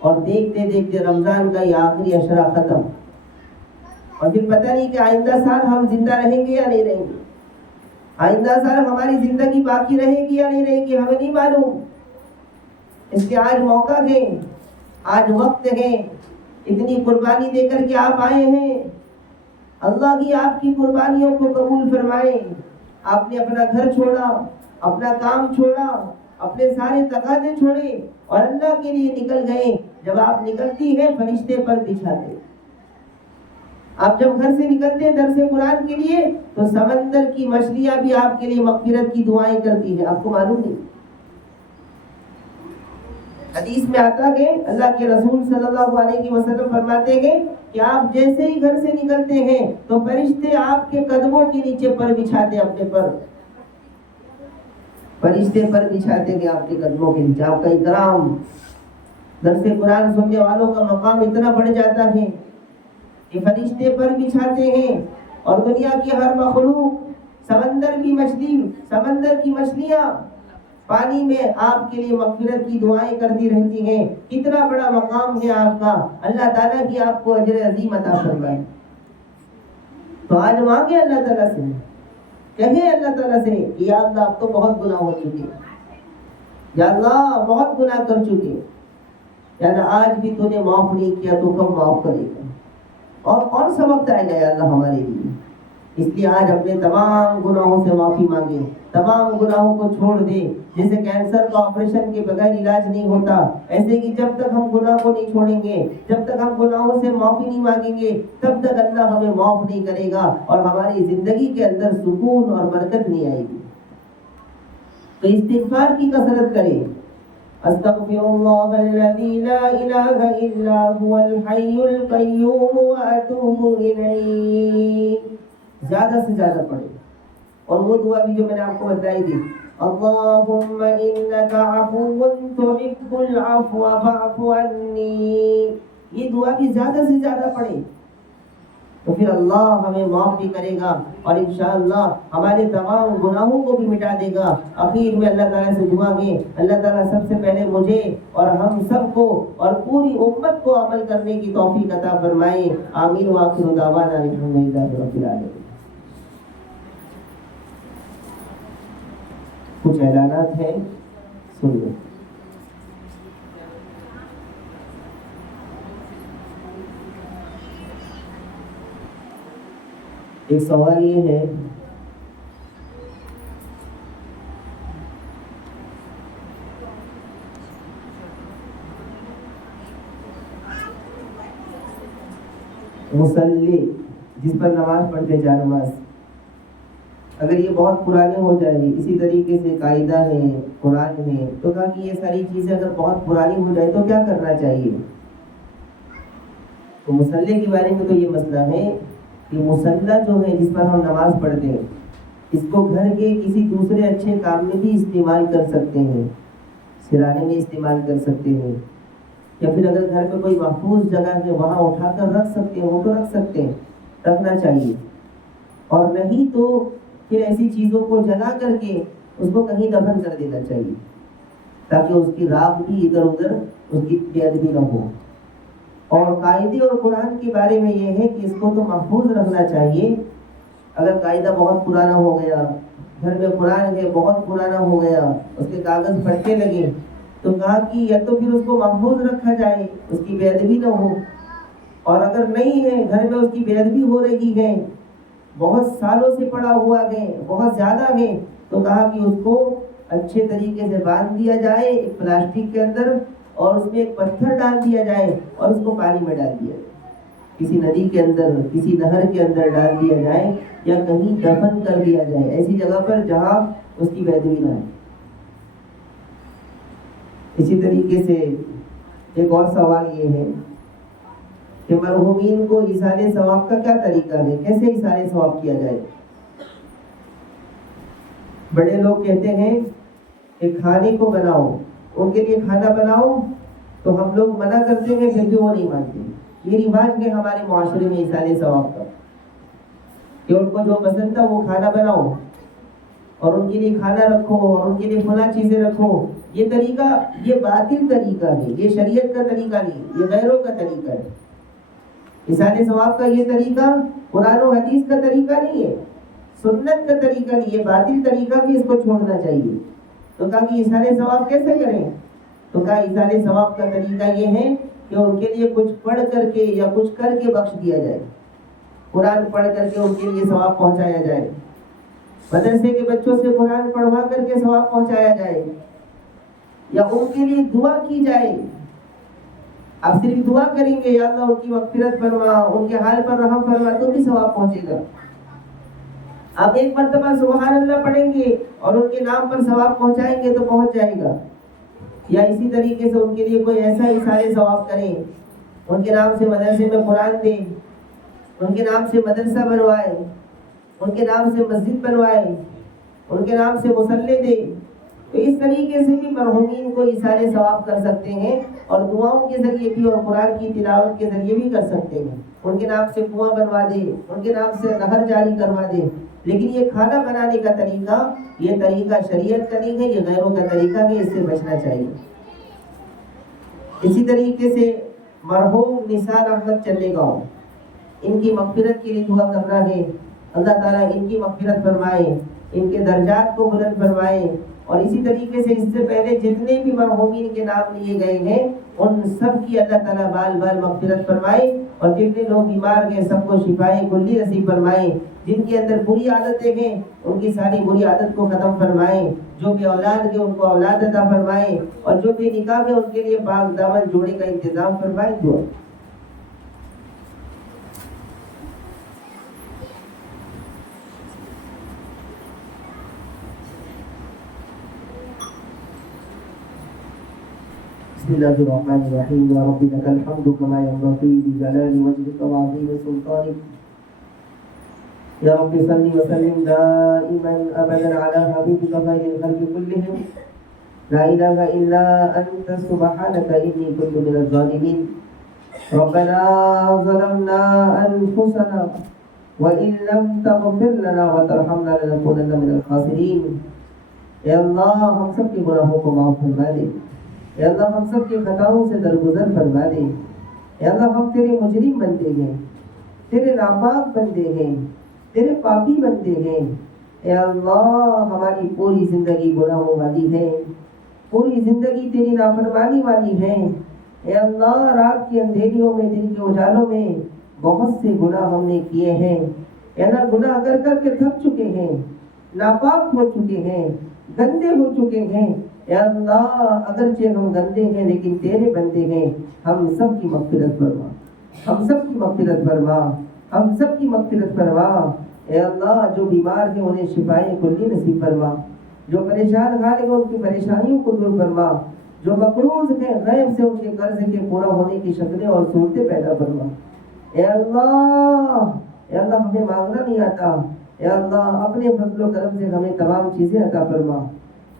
اور دیکھتے دیکھتے رمضان کا یہ آخری عشرہ ختم، اور پھر پتہ نہیں کہ آئندہ سال ہم زندہ رہیں گے یا نہیں رہیں گے، آئندہ سال ہماری زندگی باقی رہے گی یا نہیں رہے گی، ہمیں نہیں معلوم۔ اس لیے آج موقع ہے، آج وقت ہے، اتنی قربانی دے کر کے آپ آئے ہیں، اللہ کی آپ کی قربانیوں کو قبول فرمائے۔ آپ نے اپنا گھر چھوڑا، اپنا کام چھوڑا، اپنے سارے تقاضے چھوڑے اور اللہ کے لیے نکل گئے۔ جب آپ نکلتی ہیں فرشتے پر بچھاتے، آپ جب گھر سے نکلتے ہیں درس قرآن کے لیے تو سمندر کی مچھلیاں بھی آپ کے لیے مغفرت کی دعائیں کرتی ہیں، آپ کو معلوم نہیں؟ حدیث میں آتا ہے اللہ کے رسول صلی اللہ علیہ وسلم فرماتے ہیں کہ آپ جیسے ہی گھر سے نکلتے ہیں تو فرشتے آپ کے قدموں کے نیچے پر بچھاتے، اپنے پر فرشتے پر بچھاتے ہیں آپ کے قدموں کے نیچے۔ آپ کا اکرام، درس قرآن سننے والوں کا مقام اتنا بڑھ جاتا ہے کہ فرشتے پر بچھاتے ہیں، اور دنیا کی ہر مخلوق، سمندر کی مچھلیاں پانی میں آپ کے لیے مغفرت کی دعائیں کرتی رہتی ہیں۔ کتنا بڑا مقام ہے آپ کا، اللہ تعالیٰ کی آپ کو اجر عظیم عطا فرمائے۔ تو آج مانگے اللہ تعالیٰ سے، کہیں اللہ تعالیٰ سے کہ یا اللہ اب تو بہت گناہ ہو چکے، یا اللہ بہت گناہ کر چکے، یا اللہ آج بھی تو نے معاف نہیں کیا تو کب معاف کرے گا، اور کون سا وقت آئے گا یا اللہ ہمارے لیے۔ اس لیے آج اپنے تمام گناہوں سے معافی مانگے، تمام گناہوں کو چھوڑ دے۔ جیسے کینسر کا آپریشن کے بغیر علاج نہیں ہوتا، ایسے کہ جب تک ہم گناہ کو نہیں چھوڑیں گے، جب تک ہم گناہوں سے معافی نہیں مانگیں گے، تب تک اللہ ہمیں معاف نہیں کرے گا اور ہماری زندگی کے اندر سکون اور برکت نہیں آئے گی۔ تو استغفار کی کثرت کریں۔ استغفر اللہ الذی لا الہ الا هو الحی القیوم واتوب الیہ، زیادہ سے زیادہ پڑھیں۔ اور وہ دعا بھی جو میں نے آپ کو بتائی تھی، اللہم انک عفو تحب العفو فاعف عنی، یہ دعا بھی زیادہ سے زیادہ پڑھیں، تو پھر اللہ ہمیں معاف بھی کرے گا اور انشاءاللہ ہمارے تمام گناہوں کو بھی مٹا دے گا۔ آخر میں اللہ تعالیٰ سے دعا ہے، اللہ تعالیٰ سب سے پہلے مجھے اور ہم سب کو اور پوری امت کو عمل کرنے کی توفیق عطا فرمائے۔ آمین وآخر دعوانا الحمدللہ رب العالمین۔ کچھ اعلانات ہیں، سن لو۔ ایک سوال یہ ہے مصلی جس پر نماز پڑھتے جا نماز، اگر یہ بہت پرانے ہو جائے، اسی طریقے سے قاعدہ ہے، قرآن ہے، تو کہا کہ یہ ساری چیزیں اگر بہت پرانی ہو جائے تو کیا کرنا چاہیے؟ تو مصلی کے بارے میں تو یہ مسئلہ ہے کہ مصلی جو ہے جس پر ہم نماز پڑھتے ہیں، اس کو گھر کے کسی دوسرے اچھے کام میں بھی استعمال کر سکتے ہیں، سرانے میں استعمال کر سکتے ہیں، یا پھر اگر گھر میں کوئی محفوظ جگہ ہے وہاں اٹھا کر رکھ سکتے ہیں وہ تو رکھ سکتے ہیں، رکھنا چاہیے. اور نہیں تو پھر ایسی چیزوں کو جلا کر کے اس کو کہیں دفن کر دینا چاہیے تاکہ اس کی راکھ بھی ادھر ادھر اس کی بے ادبی نہ ہو. اور قاعدے اور قرآن کے بارے میں یہ ہے کہ اس کو تو محفوظ رکھنا چاہیے. اگر قاعدہ بہت پرانا ہو گیا، گھر میں قرآن ہے بہت پرانا ہو گیا، اس کے کاغذ پھٹنے لگے، تو کہا کہ یا تو پھر اس کو محفوظ رکھا جائے، اس کی بے ادبی نہ ہو. اور اگر نہیں ہے، گھر میں اس کی بے ادبی ہو رہی ہے، بہت سالوں سے پڑا ہوا ہے، بہت زیادہ ہے، تو کہا کہ اس کو اچھے طریقے سے باندھ دیا جائے ایک پلاسٹک کے اندر، اور اس میں ایک پتھر ڈال دیا جائے اور اس کو پانی میں ڈال دیا جائے، کسی ندی کے اندر، کسی نہر کے اندر ڈال دیا جائے، یا کہیں دفن کر دیا جائے ایسی جگہ پر جہاں اس کی بے ادبی نہ ہو. اسی طریقے سے ایک اور سوال یہ ہے کہ مرحومین کو ایصال ثواب کا کیا طریقہ ہے، کیسے ایصال ثواب کیا جائے؟ بڑے لوگ کہتے ہیں کہ کھانے کو بناؤ، ان کے لیے کھانا بناؤ، تو ہم لوگ منع کرتے ہیں پھر بھی وہ نہیں مانتے. یہ رواج ہے ہمارے معاشرے میں ایصال ثواب کا کہ ان کو جو پسند تھا وہ کھانا بناؤ اور ان کے لیے کھانا رکھو اور ان کے لیے فلاں چیزیں رکھو. یہ طریقہ یہ باطل طریقہ ہے، یہ شریعت کا طریقہ نہیں، یہ غیروں کا طریقہ ہے. ایصال ثواب کا یہ طریقہ قرآن و حدیث کا طریقہ نہیں ہے، سنت کا طریقہ نہیں، یہ باطل طریقہ بھی، اس کو چھوڑنا چاہیے. تو کہا کہ ایصال ثواب کیسے کریں؟ تو کہا ایصال ثواب کا طریقہ یہ ہے کہ ان کے لیے کچھ پڑھ کر کے یا کچھ کر کے بخش دیا جائے. قرآن پڑھ کر کے ان کے لیے ثواب پہنچایا جائے، مدرسے کے بچوں سے قرآن پڑھوا کر کے ثواب پہنچایا جائے، یا ان کے لیے دعا کی جائے. آپ صرف دعا کریں گے یا اللہ ان کی مغفرت فرما، ان کے حال پر رحم فرما، تو بھی ثواب پہنچے گا. آپ ایک مرتبہ سبحان اللہ پڑھیں گے اور ان کے نام پر ثواب پہنچائیں گے تو پہنچ جائے گا. یا اسی طریقے سے ان کے لیے کوئی ایسا ایصال ثواب کریں، ان کے نام سے مدرسے میں قرآن دیں، ان کے نام سے مدرسہ بنوائے، ان کے نام سے مسجد بنوائے، ان کے نام سے مصلی دے. تو اس طریقے سے بھی مرحومین کو ایصال ثواب کر سکتے ہیں، اور دعاؤں کے ذریعے بھی اور قرآن کی تلاوت کے ذریعے بھی کر سکتے ہیں. ان کے نام سے کنواں بنوا دے، ان کے نام سے نہر جاری کروا دے. لیکن یہ کھانا بنانے کا طریقہ، یہ طریقہ شریعت کا نہیں ہے، یہ غیروں کا طریقہ ہے، اس سے بچنا چاہیے. اسی طریقے سے مرحوم نثار احمد چلے گاؤں، ان کی مغفرت کے لیے دعا کرنا ہے. اللہ تعالیٰ ان کی مغفرت فرمائے، ان کے درجات کو بلند فرمائے. اور اسی طریقے سے اس سے پہلے جتنے بھی مرحومین کے نام لیے گئے ہیں ان سب کی اللہ تعالیٰ بال بال مغفرت فرمائے، اور جتنے لوگ بیمار ہیں سب کو شفائے کلی نصیب فرمائے. جن کے اندر بری عادتیں ہیں ان کی ساری بری عادت کو ختم فرمائے. جو بے اولاد ہیں ان کو اولاد عطا فرمائے، اور جو بے نکاح ہیں ان کے لیے پاک دامن جوڑے کا انتظام فرمائے. دعا. بسم الله الرحمن الرحيم. يا رب لك الحمد كما ينبغي لجلال وجهك وعظيم سلطانك. يا رب صل وسلم دائما ابدا على حبيبك خير الخلق كلهم. لا اله الا انت سبحانك اني كنت من الظالمين. ربنا ظلمنا انفسنا وان لم تغفر لنا وترحمنا لنكونن من الخاسرين. اے اللہ ہم سب کے گناہوں کو معاف فرما دے. اے اللہ ہم سب کے خطاؤں سے درگزر فرما دے. اے اللہ ہم تیرے مجرم بندے ہیں، تیرے ناپاک بندے ہیں، تیرے پاپی بندے ہیں. اے اللہ ہماری پوری زندگی گناہوں والی ہے، پوری زندگی تیری نافرمانی والی ہے. اے اللہ رات کی اندھیریوں میں، دن کے اجالوں میں بہت سے گناہ ہم نے کیے ہیں. اے اللہ گناہ کر کے تھک چکے ہیں، ناپاک ہو چکے ہیں، گندے ہو چکے ہیں. اے اللہ اگرچہ ہم گندے ہیں لیکن تیرے بندے ہیں. ہم سب کی مغفرت فرما، ہم سب کی مغفرت فرما، ہم سب کی مغفرت فرما. اے اللہ جو بیمار ہیں انہیں شفائے کلی نصیب فرما، جو پریشان حال ہیں ان کی پریشانیوں کو دور فرما، جو مقروض ہیں غیب سے ان کے قرض کے پورا ہونے کی شکلیں اور صورتیں پیدا فرما. اے اللہ، اے اللہ ہمیں مانگنا نہیں آتا، اے اللہ اپنے فضل و کرم سے ہمیں تمام چیزیں عطا فرما.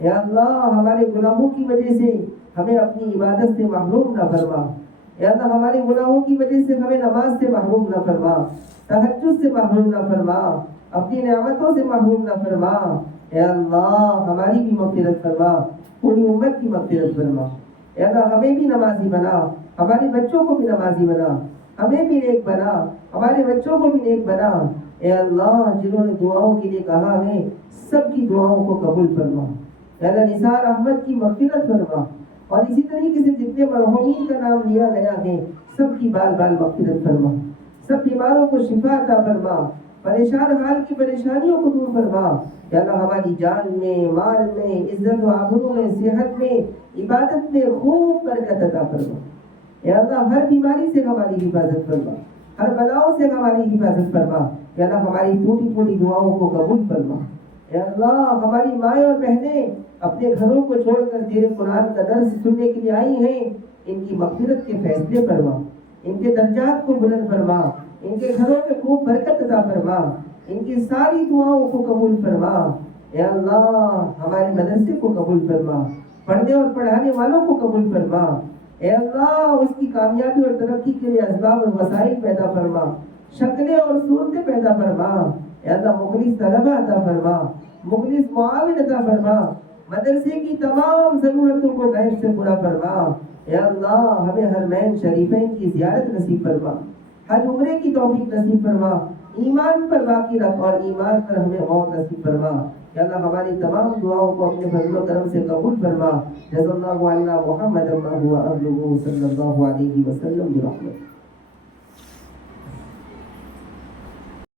اے اللہ ہمارے گناہوں کی وجہ سے ہمیں اپنی عبادت سے محروم نہ فرما۔ اے اللہ ہمارے گناہوں کی وجہ سے ہمیں نماز سے محروم نہ فرما، تہجد سے محروم نہ فرما، اپنی نعمتوں سے محروم نہ فرما۔ اے اللہ ہماری بھی مغفرت فرما، پوری امت کی مغفرت فرما۔ اے اللہ ہمیں بھی نمازی بنا، ہمارے بچوں کو بھی نمازی بنا، ہمیں بھی نیک بنا، ہمارے بچوں کو بھی نیک بنا۔ اے اللہ جنہوں نے دعاؤں کے لیے کہا ہے سب کی دعاؤں کو قبول فرما۔ اے اللہ نثار احمد کی مغفرت فرما، اور اسی طریقے سے جتنے مرحومین کا نام لیا گیا ہے سب کی بال بال مغفرت فرما، سب بیماروں کو شفا عطا فرما، پریشان حال کی پریشانیوں کو دور فرما۔ یا اللہ ہماری جان میں، مال میں، عزت و آبرو میں، صحت میں، عبادت میں خوب برکت عطا فرما۔ یا اللہ ہر بیماری سے ہماری حفاظت فرما، ہر بلاؤں سے ہماری حفاظت فرما۔ یا اللہ ہماری ٹوٹی ٹوٹی دعاؤں کو قبول فرما۔ یا اللہ ہماری مائیں اور بہنیں اپنے گھروں کو چھوڑ کر تیرے قرآن کا درس سننے کے لیے آئی ہیں، ان کی مغفرت کے فیصلے فرما، ان کے درجات کو بلند فرما، ان کے گھروں میں خوب برکت عطا فرما، ان کی ساری دعاؤں کو قبول فرما۔ اے اللہ ہمارے مدرسے کو قبول فرما، پڑھنے اور پڑھانے والوں کو قبول فرما۔ اے اللہ اس کی کامیابی اور ترقی کے لیے اسباب اور وسائل پیدا فرما، شکلیں اور صورتیں پیدا فرما۔ اے اللہ مخلص طلبہ عطا فرما، مخلص معاون عطا فرما، مدرسے کی تمام ضرورتوں کو غیب سے پورا فرما۔ اے اللہ ہمیں حرمین شریفین کی زیارت نصیب فرما، حج عمرے کی توفیق نصیب فرما، ایمان پر باقی رکھ اور ایمان پر ہمیں موت نصیب فرما۔ یا اللہ ہماری تمام دعاؤں کو اپنے فضل و کرم سے قبول فرما۔ جزا اللہ عنا محمد ما هو اهله صلی اللہ علیہ وسلم برحمتہ۔